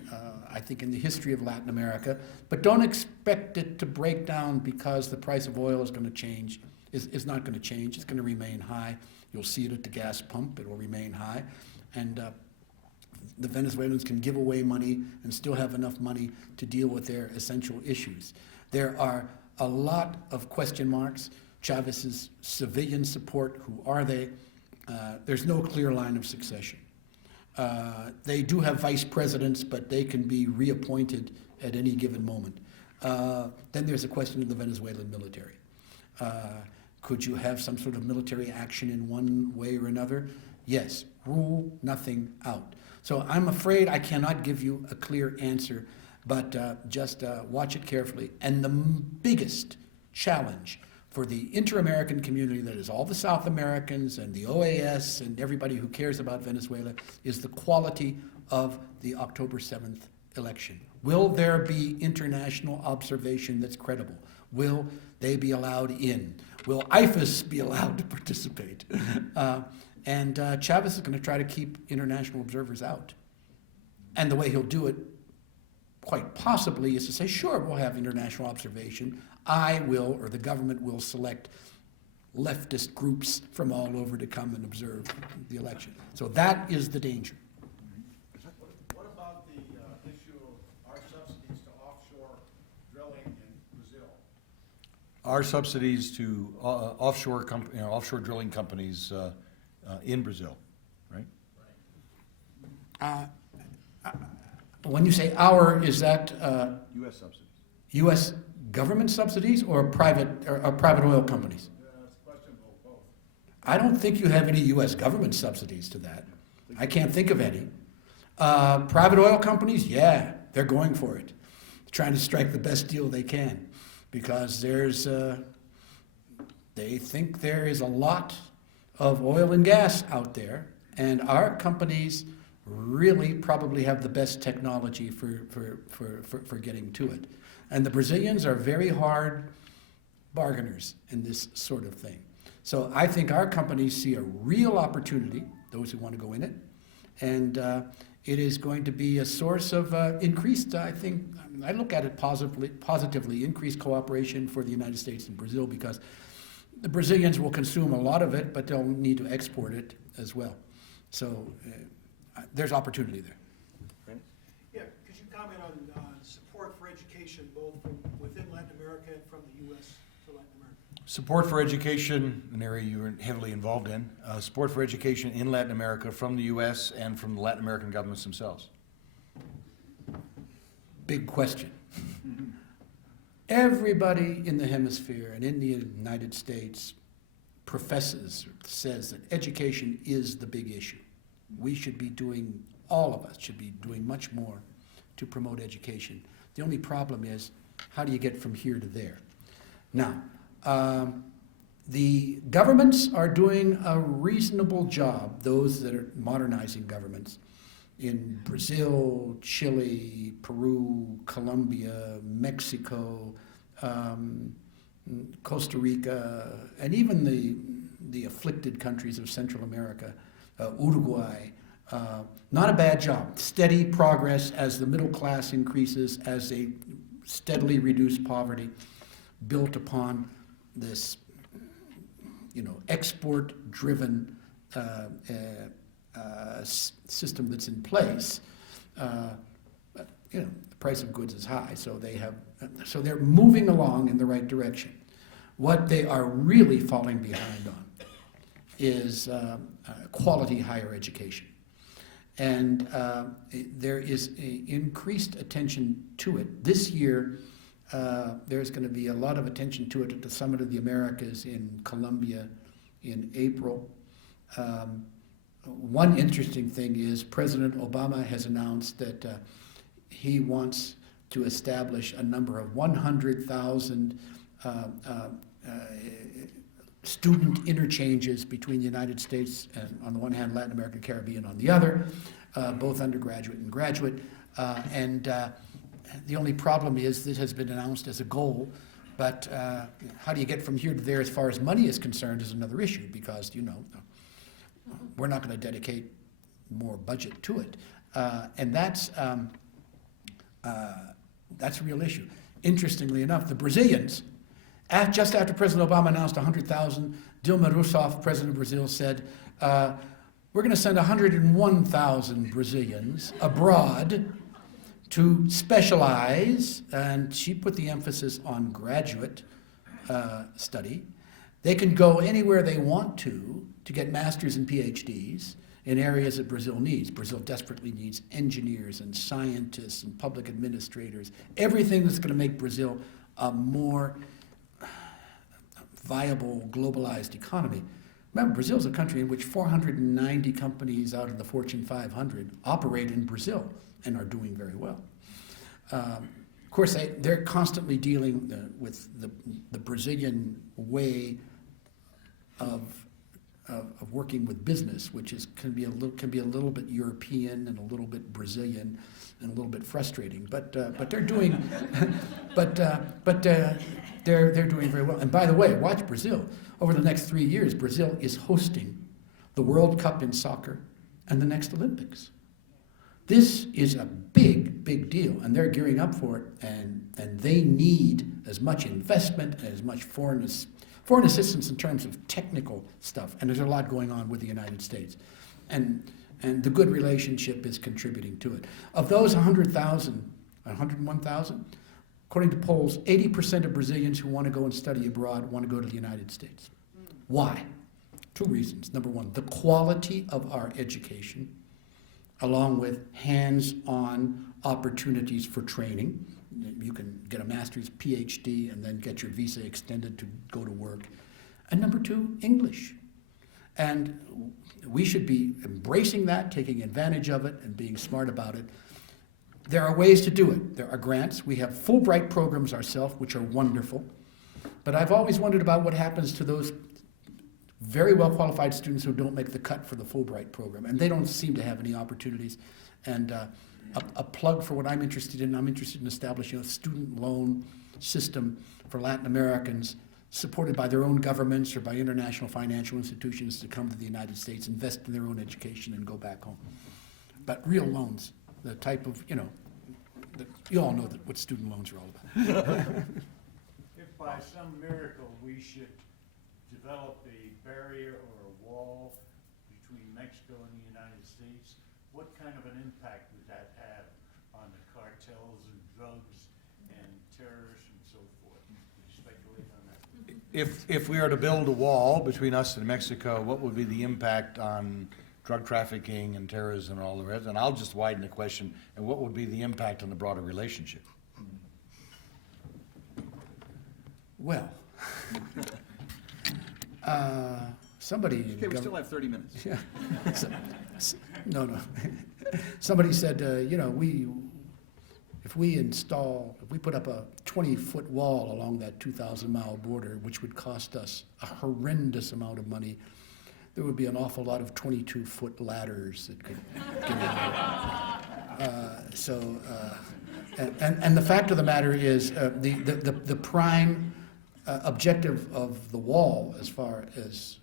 I think, in the history of Latin America. But don't expect it to break down because the price of oil is going to change. It's not going to change. It's going to remain high. You'll see it at the gas pump. It will remain high. And the Venezuelans can give away money and still have enough money to deal with their essential issues. There are a lot of question marks. Chavez's civilian support, who are they? There's no clear line of succession. They do have vice presidents, but they can be reappointed at any given moment. Then there's a question of the Venezuelan military. Could you have some sort of military action in one way or another? Yes, rule nothing out. So I'm afraid I cannot give you a clear answer, but just watch it carefully. And the biggest challenge for the inter-American community, that is all the South Americans and the OAS and everybody who cares about Venezuela, is the quality of the October 7th election. Will there be international observation that's credible? Will they be allowed in? Will IFAS be allowed to participate? And Chavez is going to try to keep international observers out. And the way he'll do it, quite possibly, is to say, sure, we'll have international observation. I will, or the government will, select leftist groups from all over to come and observe the election. So that is the danger. What about the issue of our subsidies to offshore drilling in Brazil? Our subsidies to offshore drilling companies in Brazil, right? When you say our, is that U.S. subsidies. U.S. government subsidies or private oil companies? It's questionable both. I don't think you have any U.S. government subsidies to that. I can't think of any. Private oil companies, yeah, they're going for it, trying to strike the best deal they can, because they think there is a lot of oil and gas out there, and our companies really probably have the best technology for getting to it. And the Brazilians are very hard bargainers in this sort of thing. So I think our companies see a real opportunity, those who want to go in it, and it is going to be a source of increased, I think, I look at it positively, increased cooperation for the United States and Brazil, because the Brazilians will consume a lot of it, but they'll need to export it as well. So there's opportunity there. Yeah, could you comment on support for education, both from within Latin America and from the U.S. to Latin America? Support for education, an area you were heavily involved in, support for education in Latin America from the U.S. and from the Latin American governments themselves. Big question. Everybody in the hemisphere and in the United States says that education is the big issue. We should be doing, all of us should be doing much more to promote education. The only problem is, how do you get from here to there? Now, the governments are doing a reasonable job, those that are modernizing governments, in Brazil, Chile, Peru, Colombia, Mexico, Costa Rica, and even the afflicted countries of Central America, Uruguay. Not a bad job. Steady progress as the middle class increases, as they steadily reduce poverty, built upon this, export-driven system that's in place. But, the price of goods is high, so they're moving along in the right direction. What they are really falling behind on is quality higher education. And there is increased attention to it. This year, there's going to be a lot of attention to it at the Summit of the Americas in Colombia in April. One interesting thing is President Obama has announced that he wants to establish a number of 100,000 student interchanges between the United States and, on the one hand, Latin America, Caribbean on the other, both undergraduate and graduate. The only problem is this has been announced as a goal, but how do you get from here to there as far as money is concerned is another issue, because, we're not going to dedicate more budget to it. And that's a real issue. Interestingly enough, the Brazilians, just after President Obama announced 100,000, Dilma Rousseff, president of Brazil, said, we're going to send 101,000 Brazilians abroad to specialize, and she put the emphasis on graduate study. They can go anywhere they want to get masters and PhDs in areas that Brazil needs. Brazil desperately needs engineers and scientists and public administrators, everything that's going to make Brazil a more viable, globalized economy. Remember, Brazil is a country in which 490 companies out of the Fortune 500 operate in Brazil and are doing very well. Of course, they're constantly dealing with the Brazilian way of working with business, which can be a little bit European and a little bit Brazilian and a little bit frustrating. But they're doing, they're doing very well. And by the way, watch Brazil. Over the next 3 years, Brazil is hosting the World Cup in soccer and the next Olympics. This is a big, big deal, and they're gearing up for it, and they need as much investment and as much foreign assistance in terms of technical stuff, and there's a lot going on with the United States. And the good relationship is contributing to it. Of those 101,000, according to polls, 80% of Brazilians who want to go and study abroad want to go to the United States. Why? 2 reasons. Number one, the quality of our education, along with hands-on opportunities for training. You can get a master's, PhD, and then get your visa extended to go to work. And number 2, English. And we should be embracing that, taking advantage of it, and being smart about it. There are ways to do it. There are grants. We have Fulbright programs ourselves, which are wonderful. But I've always wondered about what happens to those very well-qualified students who don't make the cut for the Fulbright program, and they don't seem to have any opportunities. And a plug for what I'm interested in establishing a student loan system for Latin Americans, supported by their own governments or by international financial institutions, to come to the United States, invest in their own education, and go back home. But real loans, the type of, you all know what student loans are all about. If by some miracle we should develop a barrier or a wall between Mexico and the United States, what kind of an impact would that have on the cartels and drugs and terrorists and so forth? Would you speculate on that? If we are to build a wall between us and Mexico, what would be the impact on drug trafficking and terrorism and all the rest? And I'll just widen the question, and what would be the impact on the broader relationship? Well, somebody. Okay, we still have 30 minutes. Yeah. No. Somebody said, if we put up a 20-foot wall along that 2,000-mile border, which would cost us a horrendous amount of money, there would be an awful lot of 22-foot ladders that could get in. And the fact of the matter is, the prime objective of the wall, as far as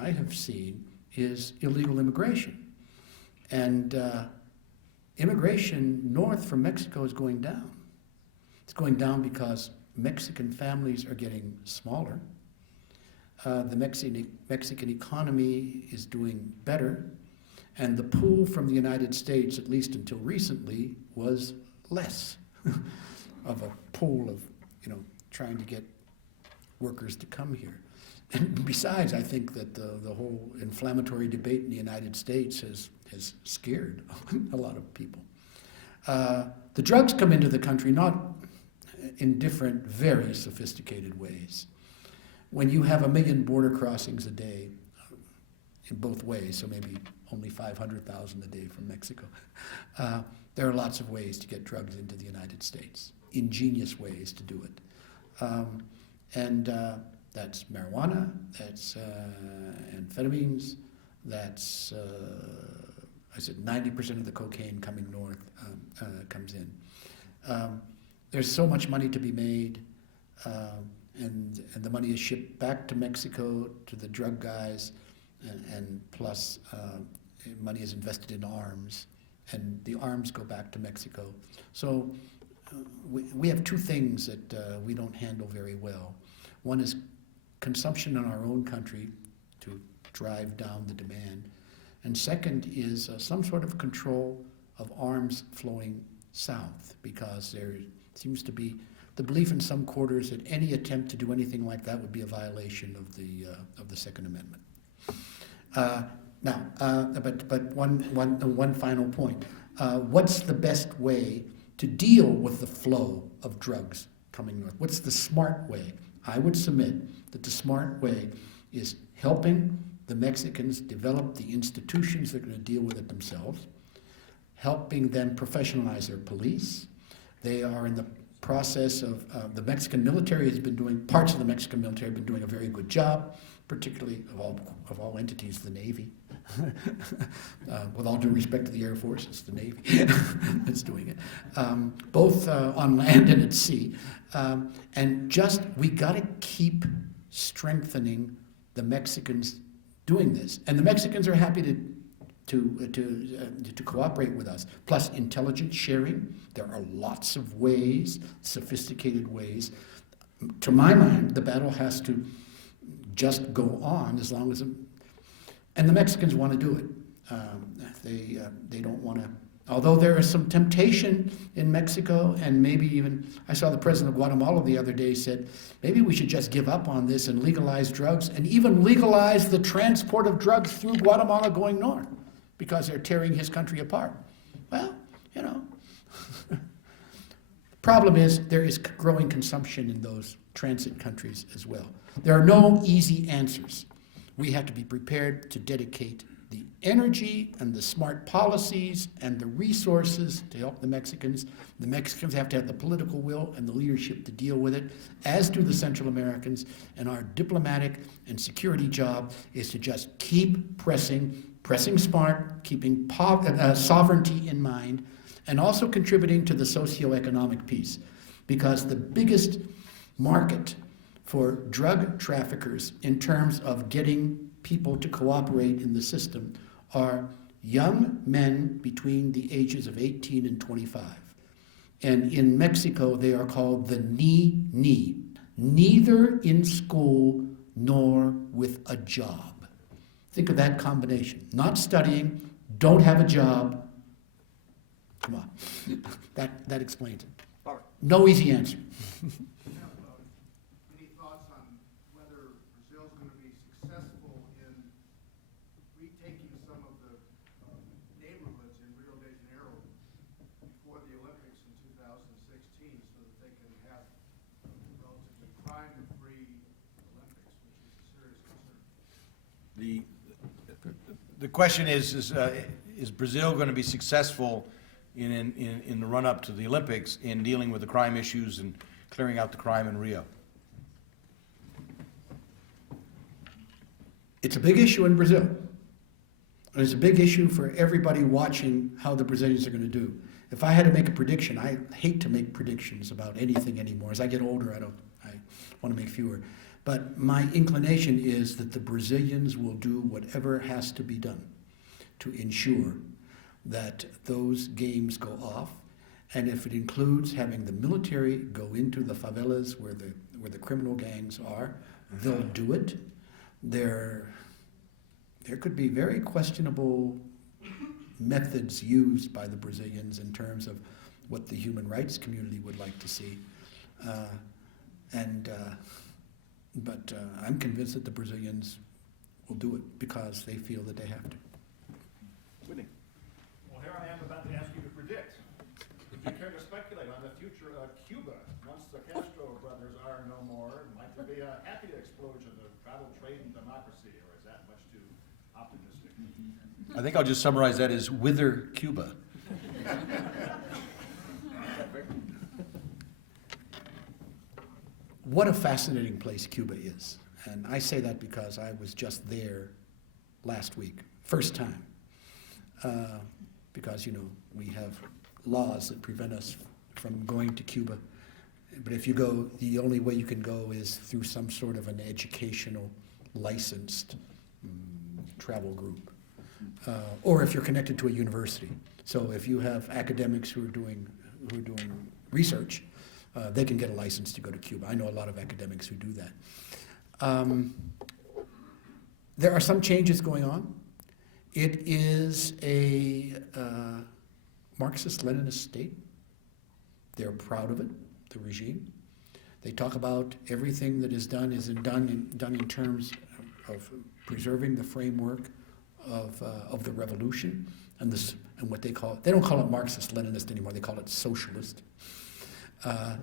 I have seen, is illegal immigration. And immigration north from Mexico is going down. It's going down because Mexican families are getting smaller. The Mexican economy is doing better. And the pool from the United States, at least until recently, was less of a pool of, trying to get workers to come here. And besides, I think that the whole inflammatory debate in the United States has scared a lot of people. The drugs come into the country not in different, very sophisticated ways. When you have 1 million border crossings a day, in both ways, so maybe only 500,000 a day from Mexico, there are lots of ways to get drugs into the United States, ingenious ways to do it. That's marijuana, that's amphetamines, that's, I said 90% of the cocaine coming north comes in. There's so much money to be made, and the money is shipped back to Mexico to the drug guys, and plus money is invested in arms, and the arms go back to Mexico. So we have two things that we don't handle very well. One is consumption in our own country to drive down the demand. And second is some sort of control of arms flowing south, because there seems to be the belief in some quarters that any attempt to do anything like that would be a violation of the Second Amendment. But one final point. What's the best way to deal with the flow of drugs coming north? What's the smart way? I would submit that the smart way is helping the Mexicans develop the institutions that are going to deal with it themselves, helping them professionalize their police. They are in the process of, the Mexican military has been doing, parts of the Mexican military have been doing a very good job, particularly of all entities, the Navy. With all due respect to the Air Force, it's the Navy that's doing it, both on land and at sea. And we got to keep strengthening the Mexicans doing this, and the Mexicans are happy to cooperate with us. Plus intelligence sharing. There are lots of ways, sophisticated ways. To my mind, the battle has to just go on as long as and the Mexicans want to do it. They don't want to, although there is some temptation in Mexico, and maybe even, I saw the president of Guatemala the other day said, maybe we should just give up on this and legalize drugs, and even legalize the transport of drugs through Guatemala going north, because they're tearing his country apart. Well, problem is there is growing consumption in those transit countries as well. There are no easy answers. We have to be prepared to dedicate the energy and the smart policies and the resources to help the Mexicans. The Mexicans have to have the political will and the leadership to deal with it, as do the Central Americans. And our diplomatic and security job is to just keep pressing smart, keeping sovereignty in mind, and also contributing to the socioeconomic piece. Because the biggest market for drug traffickers in terms of getting people to cooperate in the system are young men between the ages of 18 and 25. And in Mexico, they are called the ni, neither in school nor with a job. Think of that combination. Not studying, don't have a job. Come on. That explains it. All right. No easy answer. Any thoughts on whether The question is Brazil going to be successful in the run-up to the Olympics in dealing with the crime issues and clearing out the crime in Rio? It's a big issue in Brazil. And it's a big issue for everybody watching how the Brazilians are going to do. If I had to make a prediction, I hate to make predictions about anything anymore. As I get older, I want to make fewer. But my inclination is that the Brazilians will do whatever has to be done to ensure that those games go off. And if it includes having the military go into the favelas where the criminal gangs are, they'll do it. There could be very questionable methods used by the Brazilians in terms of what the human rights community would like to see. But I'm convinced that the Brazilians will do it because they feel that they have to. Whitney. Well, here I am about to ask you to predict. Would you care to speculate on the future of Cuba once the Castro brothers are no more? Might there be a happy explosion of travel, trade, and democracy, or is that much too optimistic? I think I'll just summarize that as wither Cuba. What a fascinating place Cuba is. And I say that because I was just there last week, first time. Because, you know, we have laws that prevent us from going to Cuba. But if you go, the only way you can go is through some sort of an educational, licensed travel group. Or if you're connected to a university. So if you have academics who are doing research, they can get a license to go to Cuba. I know a lot of academics who do that. There are some changes going on. It is a Marxist-Leninist state. They're proud of it, the regime. They talk about everything that is done in terms of preserving the framework of the revolution and what they don't call it Marxist-Leninist anymore. They call it socialist. At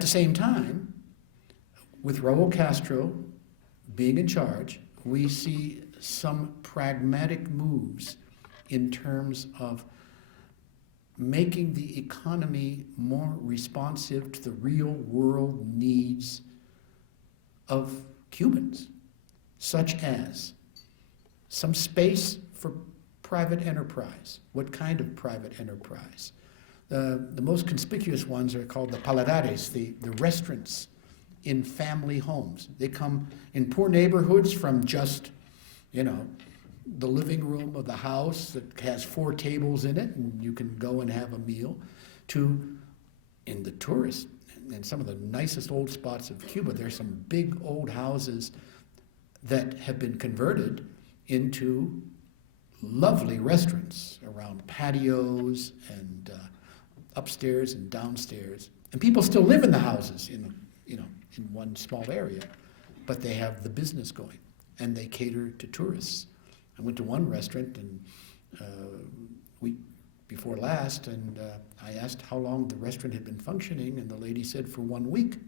the same time, with Raul Castro being in charge, we see some pragmatic moves in terms of making the economy more responsive to the real world needs of Cubans, such as some space for private enterprise. What kind of private enterprise? The most conspicuous ones are called the paladares, the restaurants in family homes. They come in poor neighborhoods from just, you know, the living room of the house that has 4 tables in it and you can go and have a meal, to in the tourist and some of the nicest old spots of Cuba, there's some big old houses that have been converted into lovely restaurants around patios and upstairs and downstairs. And people still live in the houses in one small area, but they have the business going and they cater to tourists. I went to one restaurant and week before last, and I asked how long the restaurant had been functioning, and the lady said for 1 week.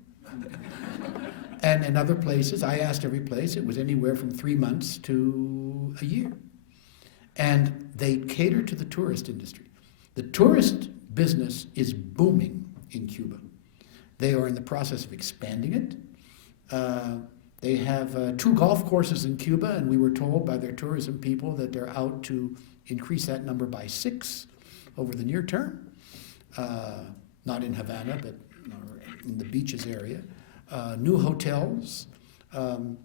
And in other places, I asked every place, it was anywhere from 3 months to a year. And they cater to the tourist industry. The tourist business is booming in Cuba. They are in the process of expanding it. They have 2 golf courses in Cuba, and we were told by their tourism people that they're out to increase that number by 6 over the near term. Not in Havana, but in the beaches area. New hotels. And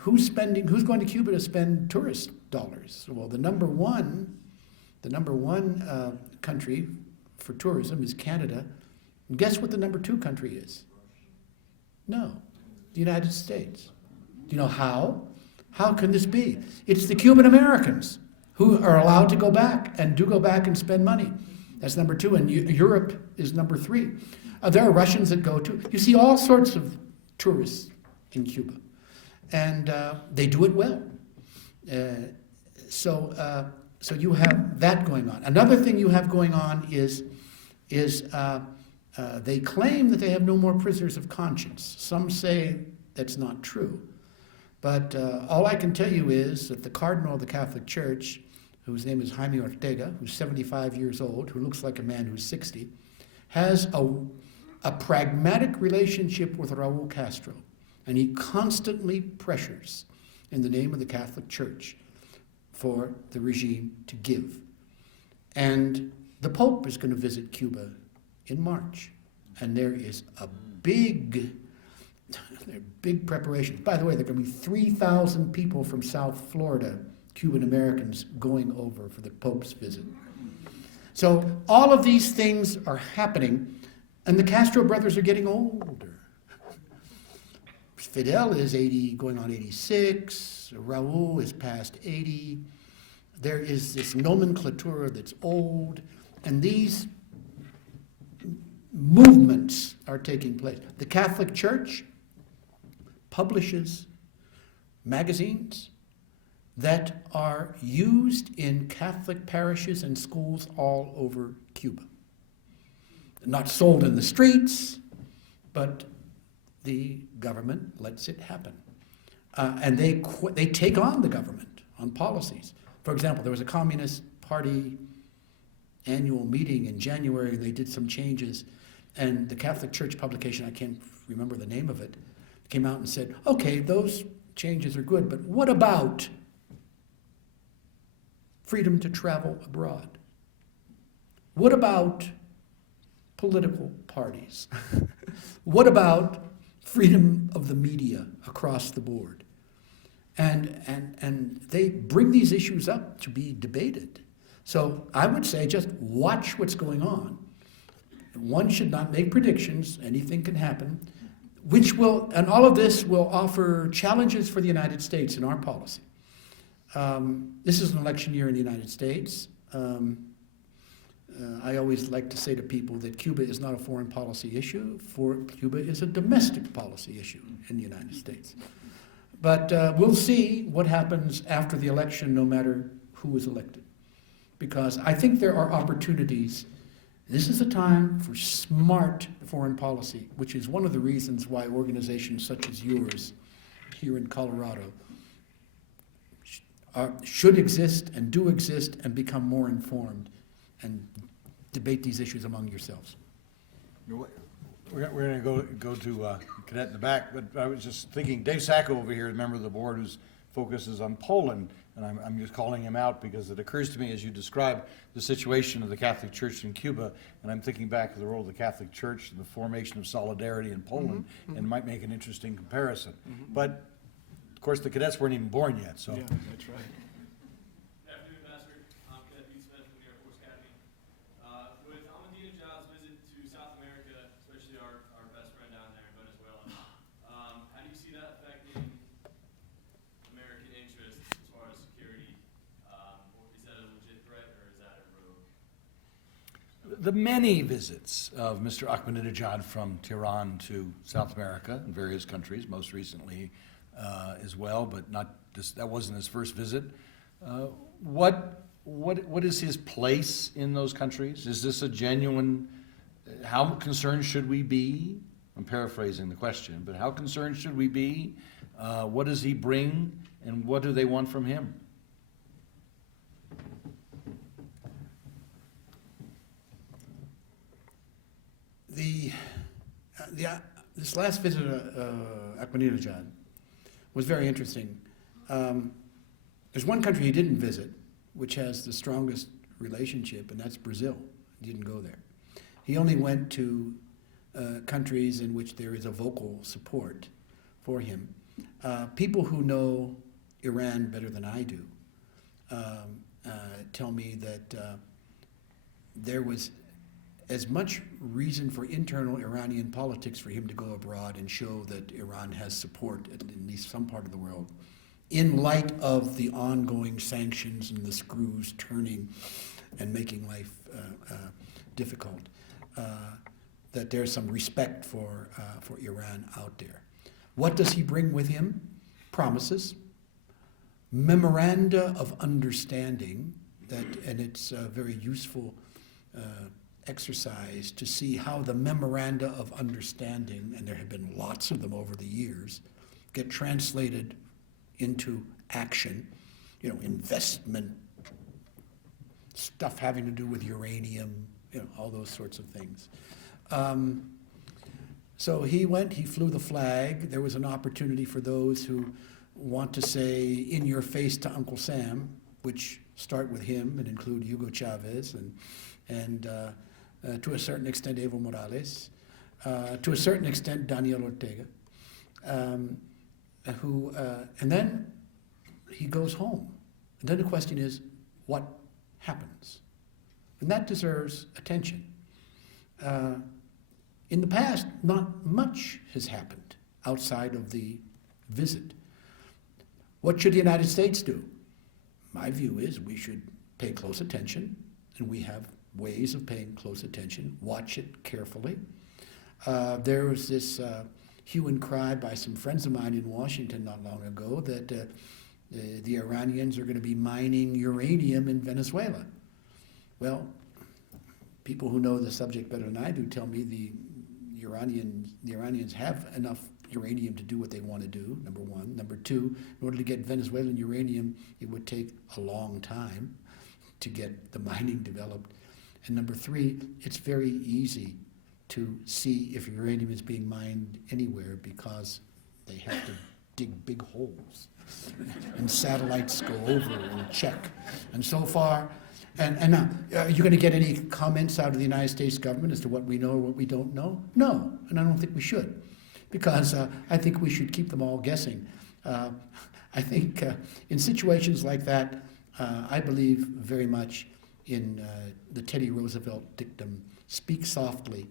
who's going to Cuba to spend tourist dollars? Well, the number one country for tourism is Canada. And guess what the number 2 country is? No, the United States. Do you know how? How can this be? It's the Cuban Americans who are allowed to go back and do go back and spend money. That's number 2, and Europe is number 3. There are Russians that go to. You see all sorts of tourists in Cuba, and they do it well. So you have that going on. Another thing you have going on is They claim that they have no more prisoners of conscience. Some say that's not true. But all I can tell you is that the Cardinal of the Catholic Church, whose name is Jaime Ortega, who's 75 years old, who looks like a man who's 60, has a pragmatic relationship with Raul Castro. And he constantly pressures in the name of the Catholic Church for the regime to give. And the Pope is going to visit Cuba in March. And there is a big preparations. By the way, there are going to be 3,000 people from South Florida, Cuban Americans, going over for the Pope's visit. So all of these things are happening, and the Castro brothers are getting older. Fidel is 80, going on 86. Raul is past 80. There is this nomenclatura that's old, and these movements are taking place. The Catholic Church publishes magazines that are used in Catholic parishes and schools all over Cuba. Not sold in the streets, but the government lets it happen. And they take on the government on policies. For example, there was a Communist Party annual meeting in January, and they did some changes, and the Catholic Church publication, I can't remember the name of it, came out and said, okay, those changes are good, but what about freedom to travel abroad? What about political parties? What about freedom of the media across the board? And they bring these issues up to be debated. So I would say just watch what's going on. One should not make predictions. Anything can happen. And all of this will offer challenges for the United States in our policy. This is an election year in the United States. I always like to say to people that Cuba is not a foreign policy issue. Cuba is a domestic policy issue in the United States. But we'll see what happens after the election, no matter who is elected. Because I think there are opportunities. This is a time for smart foreign policy, which is one of the reasons why organizations such as yours here in Colorado should exist and do exist and become more informed and debate these issues among yourselves. We're going to go to Cadet in the back, but I was just thinking, Dave Sacco over here, a member of the board who focuses on Poland, and I'm just calling him out because it occurs to me as you describe the situation of the Catholic Church in Cuba, and I'm thinking back to the role of the Catholic Church in the formation of solidarity in Poland, and might make an interesting comparison. But, of course, the cadets weren't even born yet, so. Yeah, that's right. Good afternoon, Ambassador. I'm Cadet Pete Smith from the Air Force Academy. With Ahmadinejad's visit to South America, especially our best friend down there in Venezuela, how do you see that affecting American interests as far as security? Is that a legit threat, or is that a rogue? The many visits of Mr. Ahmadinejad from Tehran to South America and various countries, most recently as well, but that wasn't his first visit. What is his place in those countries? Is this a genuine? How concerned should we be? I'm paraphrasing the question, but how concerned should we be? What does he bring, and what do they want from him? This last visit of Ahmadinejad was very interesting. There's one country he didn't visit, which has the strongest relationship, and that's Brazil. He didn't go there. He only went to countries in which there is a vocal support for him. People who know Iran better than I do tell me that there was as much reason for internal Iranian politics for him to go abroad and show that Iran has support, at least some part of the world, in light of the ongoing sanctions and the screws turning and making life difficult, that there's some respect for Iran out there. What does he bring with him? Promises, memoranda of understanding, and it's very useful exercise to see how the memoranda of understanding, and there have been lots of them over the years, get translated into action, investment, stuff having to do with uranium, all those sorts of things. So he flew the flag. There was an opportunity for those who want to say in your face to Uncle Sam, which start with him and include Hugo Chavez and to a certain extent Evo Morales, to a certain extent Daniel Ortega, and then he goes home. And then the question is, what happens? And that deserves attention. In the past, not much has happened outside of the visit. What should the United States do? My view is we should pay close attention, and we have ways of paying close attention. Watch it carefully. There was this hue and cry by some friends of mine in Washington not long ago that the Iranians are going to be mining uranium in Venezuela. Well, people who know the subject better than I do tell me the Iranians have enough uranium to do what they want to do, number one. Number two, in order to get Venezuelan uranium, it would take a long time to get the mining developed. And number three, it's very easy to see if uranium is being mined anywhere because they have to dig big holes. And satellites go over and check. And so far, and now, are you going to get any comments out of the United States government as to what we know or what we don't know? No, and I don't think we should, because I think we should keep them all guessing. I think in situations like that, I believe very much in the Teddy Roosevelt dictum, speak softly,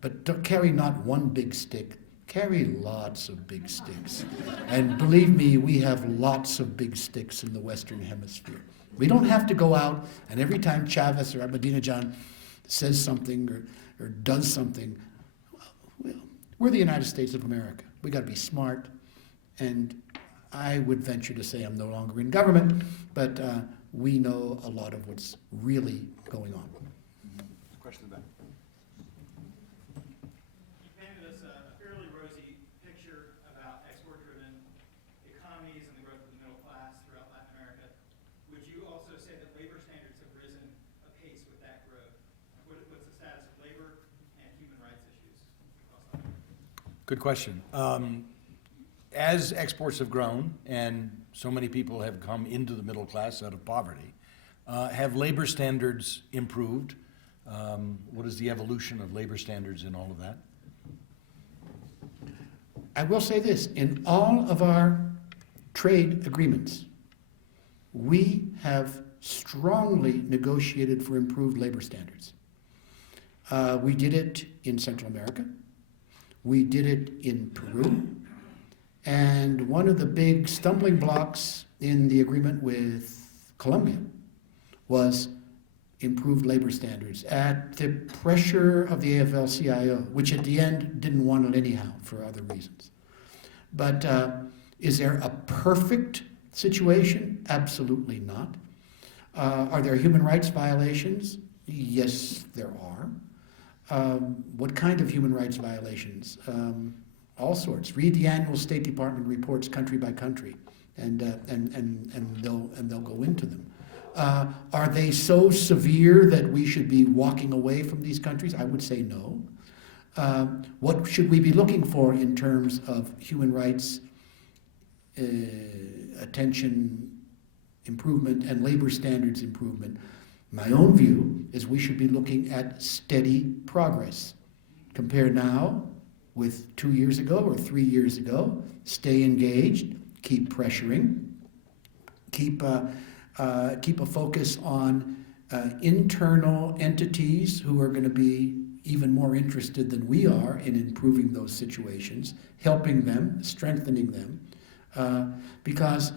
but don't carry not one big stick, carry lots of big sticks. And believe me, we have lots of big sticks in the Western Hemisphere. We don't have to go out and every time Chavez or Ahmadinejad says something or does something, well, we're the United States of America. We got to be smart, and I would venture to say I'm no longer in government, but we know a lot of what's really going on. Question back. You painted us a fairly rosy picture about export-driven economies and the growth of the middle class throughout Latin America. Would you also say that labor standards have risen apace with that growth? What's the status of labor and human rights issues across Latin America? Good question. As exports have grown and so many people have come into the middle class out of poverty, have labor standards improved? What is the evolution of labor standards in all of that? I will say this, in all of our trade agreements, we have strongly negotiated for improved labor standards. We did it in Central America. We did it in Peru. And one of the big stumbling blocks in the agreement with Colombia was improved labor standards at the pressure of the AFL-CIO, which at the end didn't want it anyhow for other reasons. But is there a perfect situation? Absolutely not. Are there human rights violations? Yes, there are. What kind of human rights violations? All sorts. Read the annual State Department reports country by country, and they'll go into them. Are they so severe that we should be walking away from these countries? I would say no. What should we be looking for in terms of human rights attention improvement and labor standards improvement? My own view is we should be looking at steady progress. Compare now with 2 years ago or 3 years ago. Stay engaged, keep pressuring, keep a focus on internal entities who are going to be even more interested than we are in improving those situations, helping them, strengthening them. Because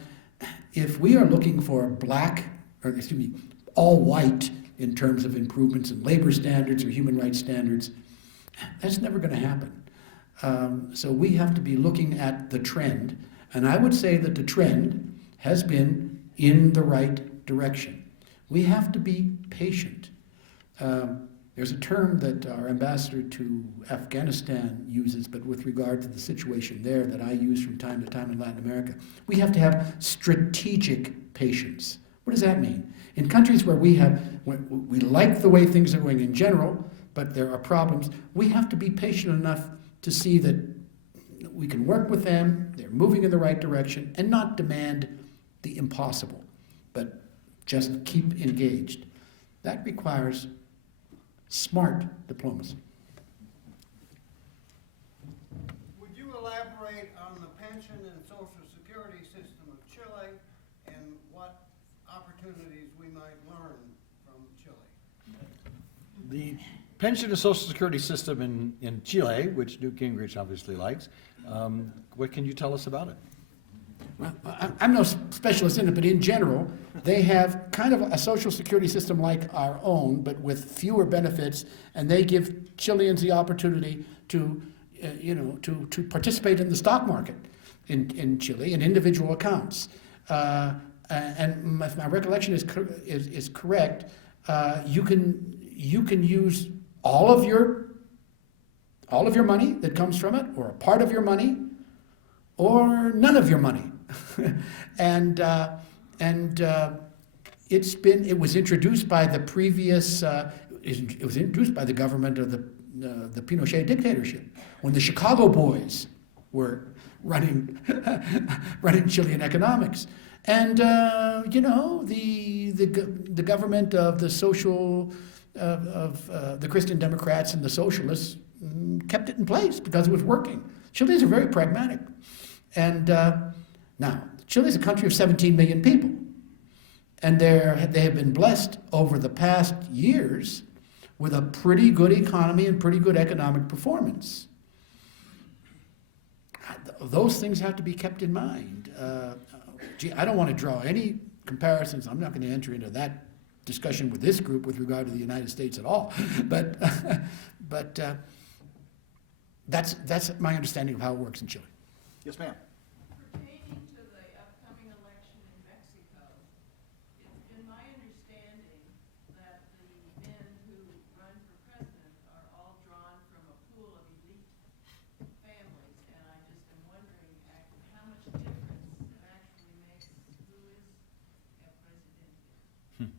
if we are looking for all white in terms of improvements in labor standards or human rights standards, that's never going to happen. So we have to be looking at the trend, and I would say that the trend has been in the right direction. We have to be patient. There's a term that our ambassador to Afghanistan uses, but with regard to the situation there that I use from time to time in Latin America. We have to have strategic patience. What does that mean? In countries where we like the way things are going in general, but there are problems, we have to be patient enough to see that we can work with them, they're moving in the right direction, and not demand the impossible, but just keep engaged. That requires smart diplomacy. Would you elaborate on the pension and social security system of Chile and what opportunities we might learn from Chile? The pension and social security system in Chile, which Newt Gingrich obviously likes, what can you tell us about it? Well, I'm no specialist in it, but in general, they have kind of a social security system like our own, but with fewer benefits, and they give Chileans the opportunity to, to participate in the stock market in Chile in individual accounts. And if my recollection is correct, you can use all of your money that comes from it, or a part of your money, or none of your money. and it was introduced by the previous, it was introduced by the government of the Pinochet dictatorship, when the Chicago boys were running Chilean economics. And the government of the social, of the Christian Democrats and the socialists kept it in place because it was working. Chileans are very pragmatic. And now, Chile is a country of 17 million people, and they have been blessed over the past years with a pretty good economy and pretty good economic performance. Those things have to be kept in mind. I don't want to draw any comparisons. I'm not going to enter into that discussion with this group with regard to the United States at all. But that's my understanding of how it works in Chile. Yes, ma'am. Pertaining to the upcoming election in Mexico, it's been my understanding that the men who run for president are all drawn from a pool of elite families, and I just am wondering how much difference it actually makes who is a president.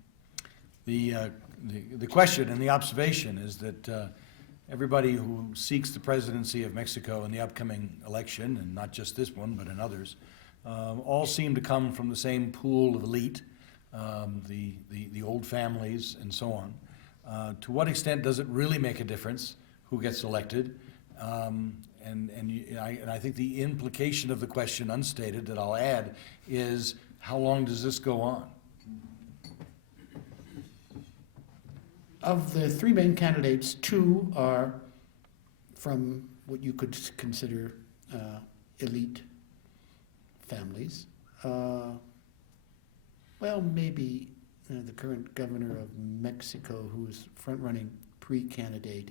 The question and the observation is that everybody who seeks the presidency of Mexico in the upcoming election, and not just this one, but in others, all seem to come from the same pool of elite, the old families and so on. To what extent does it really make a difference who gets elected? And I think the implication of the question, unstated, that I'll add, is how long does this go on? Of the three main candidates, two are from what you could consider elite families. Well, maybe the current governor of Mexico, who is front-running pre-candidate,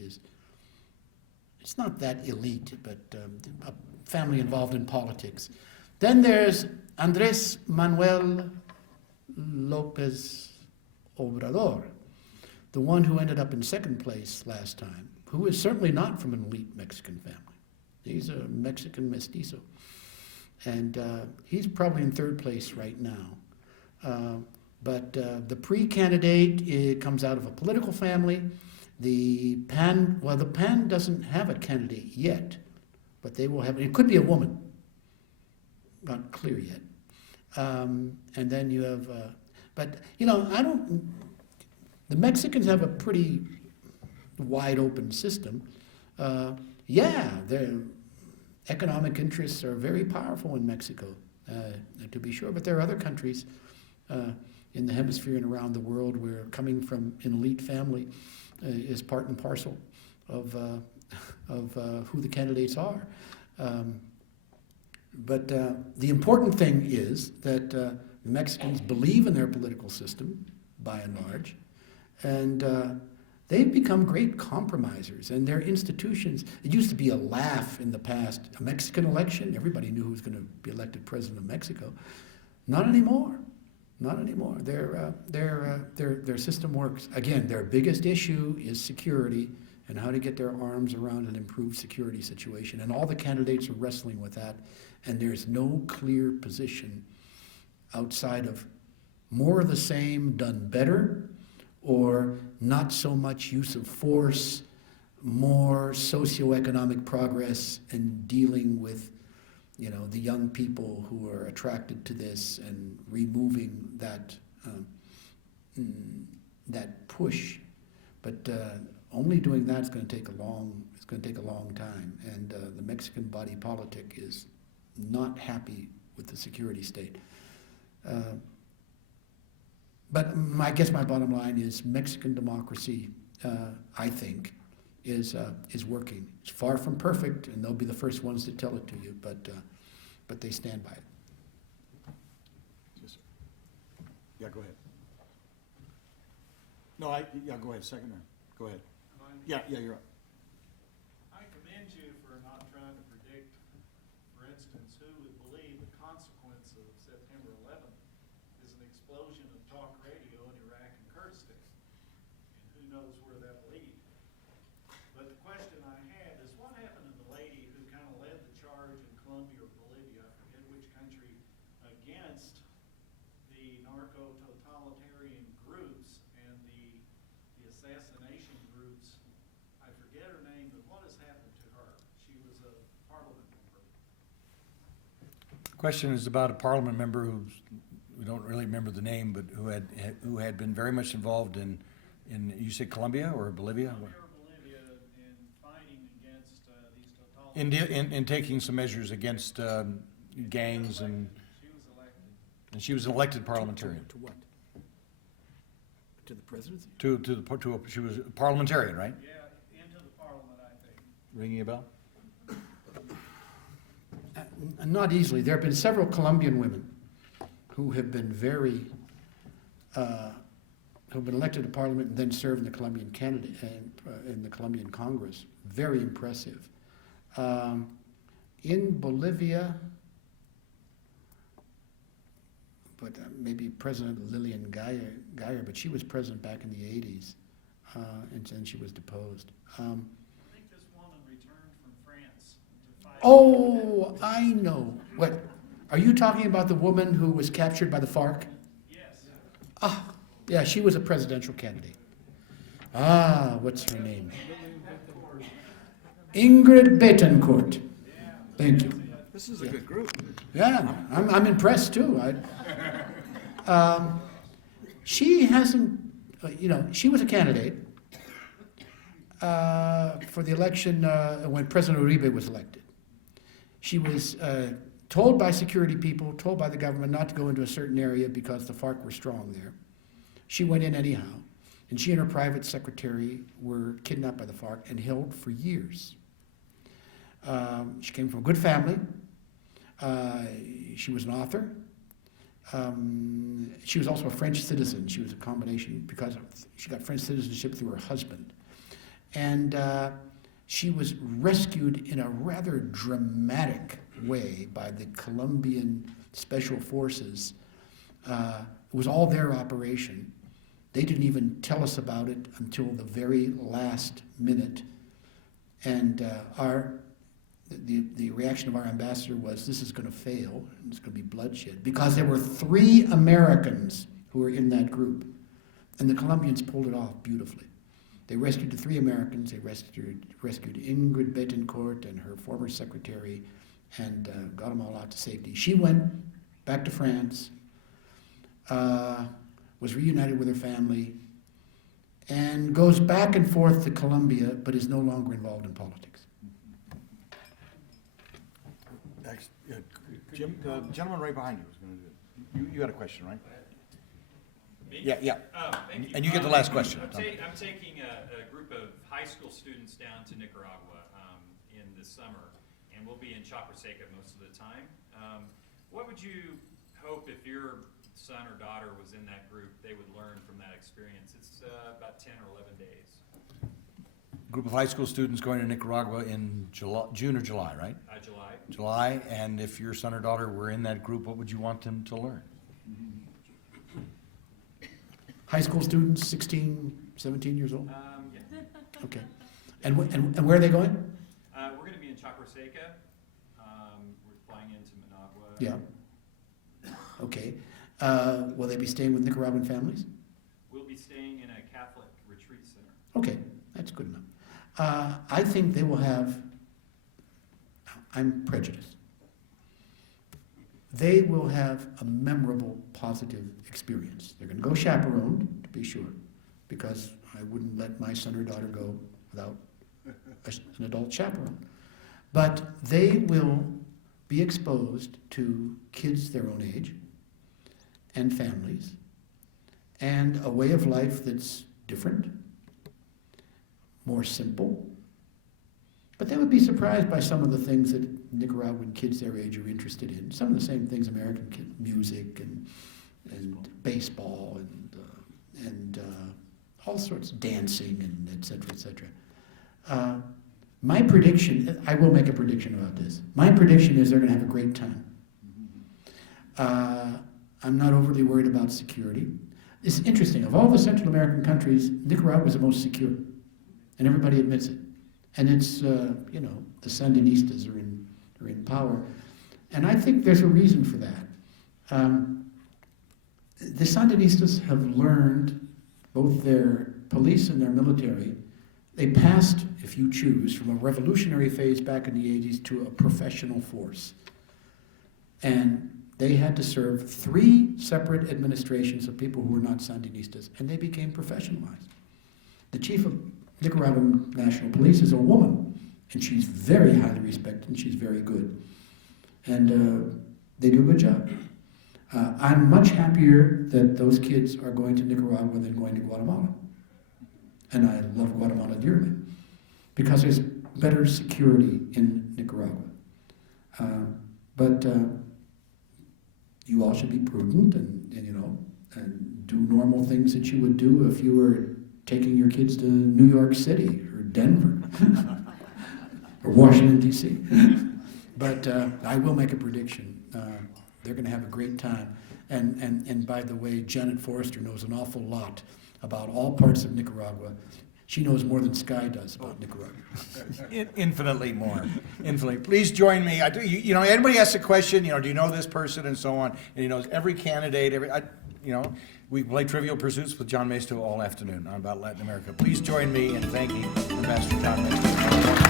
it's not that elite, but a family involved in politics. Then there's Andrés Manuel López Obrador, the one who ended up in second place last time, who is certainly not from an elite Mexican family. He's a Mexican mestizo. And he's probably in third place right now. But the pre-candidate comes out of a political family. The PAN doesn't have a candidate yet, but they will have, it could be a woman, not clear yet. And then you have, the Mexicans have a pretty wide open system. Their economic interests are very powerful in Mexico, to be sure, but there are other countries in the hemisphere and around the world where coming from an elite family is part and parcel of who the candidates are. But the important thing is that the Mexicans believe in their political system, by and large, and they've become great compromisers, and their institutions, it used to be a laugh in the past, a Mexican election, everybody knew who was going to be elected president of Mexico. Not anymore. Not anymore. Their system works. Again, their biggest issue is security and how to get their arms around an improved security situation. And all the candidates are wrestling with that. And there's no clear position outside of more of the same done better, or not so much use of force, more socioeconomic progress, and dealing with, you know, the young people who are attracted to this and removing that that push. But only doing that is going to take a long time. And the Mexican body politic is not happy with the security state. But I guess my bottom line is Mexican democracy, I think, is working. It's far from perfect, and they'll be the first ones to tell it to you, but they stand by it. Yes, sir. Yeah, go ahead. No, yeah, go ahead, second round. Go ahead. Yeah, you're up. I commend you for not trying to predict, for instance, who would believe the consequence of September 11th is an explosion of talk radio in Iraq and Kurdistan. And who knows where that'll lead. But the question I had is, what happened to the lady who kind of led the charge in Colombia or Bolivia, I forget which country, against the narco-totalitarian groups and the assassination groups? I forget her name, but what has happened to her? She was a parliament member. Question is about a parliament member we don't really remember the name, but who had been very much involved in you said Colombia or Bolivia? Colombia or Bolivia in fighting against these totalitarian. In taking some measures against gangs, and She was elected. she was an elected parliamentarian. To what? To the presidency? She was a parliamentarian, right? Yeah, into the parliament, I think. Ringing a bell? Not easily. There have been several Colombian women who have been who've been elected to parliament and then served in the Colombian in the Colombian Congress. Very impressive. In Bolivia, but maybe President Lilian Geyer, but she was president back in the 80s, and then she was deposed. I think this woman returned from France to fight. Oh, I know. What? Are you talking about the woman who was captured by the FARC? Yes. Ah, yeah, she was a presidential candidate. Ah, what's her name? Ingrid Betancourt. Thank you. This is a good group. Yeah, I'm impressed too. She hasn't, she was a candidate for the election when President Uribe was elected. She was told by security people, told by the government not to go into a certain area because the FARC were strong there. She went in anyhow, and she and her private secretary were kidnapped by the FARC and held for years. She came from a good family. She was an author. She was also a French citizen. She was a combination because she got French citizenship through her husband. And she was rescued in a rather dramatic way by the Colombian Special Forces. It was all their operation. They didn't even tell us about it until the very last minute. And the reaction of our ambassador was, this is going to fail, and it's going to be bloodshed, because there were 3 Americans who were in that group. And the Colombians pulled it off beautifully. They rescued the 3 Americans. They rescued Ingrid Betancourt and her former secretary, and got them all out to safety. She went back to France, was reunited with her family, and goes back and forth to Colombia, but is no longer involved in politics. Jim, the gentleman right behind you was going to do it. You had a question, right? Me? Yeah. Thank you. And you get the last question. I'm taking a group of high school students down to Nicaragua in the summer, and we'll be in Chapaseca most of the time. What would you hope, if your son or daughter was in that group, they would learn from that experience? It's about 10 or 11 days. Group of high school students going to Nicaragua in June or July, right? July. And if your son or daughter were in that group, what would you want them to learn? High school students, 16, 17 years old? Yeah. Okay. And where are they going? We're going to be in Chaco Seca. We're flying into Managua. Yeah. Okay. Will they be staying with Nicaraguan families? We'll be staying in a Catholic retreat center. Okay, that's good enough. I think they will have, I'm prejudiced. They will have a memorable, positive experience. They're going to go chaperoned, to be sure, because I wouldn't let my son or daughter go without an adult chaperone. But they will be exposed to kids their own age and families and a way of life that's different, more simple. But they would be surprised by some of the things that Nicaraguan kids their age are interested in. Some of the same things American kids, music and baseball and all sorts, dancing and et cetera, et cetera. My prediction, I will make a prediction about this. My prediction is they're going to have a great time. I'm not overly worried about security. It's interesting. Of all the Central American countries, Nicaragua is the most secure, and everybody admits it. And it's, you know, the Sandinistas are in power. And I think there's a reason for that. The Sandinistas have learned, both their police and their military, they passed, if you choose, from a revolutionary phase back in the 80s to a professional force. And they had to serve 3 separate administrations of people who were not Sandinistas, and they became professionalized. The chief of Nicaraguan National Police is a woman, and she's very highly respected, and she's very good. And they do a good job. I'm much happier that those kids are going to Nicaragua than going to Guatemala. And I love Guatemala dearly, because there's better security in Nicaragua. But you all should be prudent and you know, and do normal things that you would do if you were taking your kids to New York City or Denver or Washington, D.C. But I will make a prediction. They're going to have a great time. And by the way, Janet Forrester knows an awful lot about all parts of Nicaragua. She knows more than Sky does about Nicaragua. Infinitely more. Infinitely. Please join me. I do. You know, anybody asks a question, you know, do you know this person and so on, and he knows every candidate. You know, we play Trivial Pursuits with John Maisto all afternoon about Latin America. Please join me in thanking Ambassador John Maisto.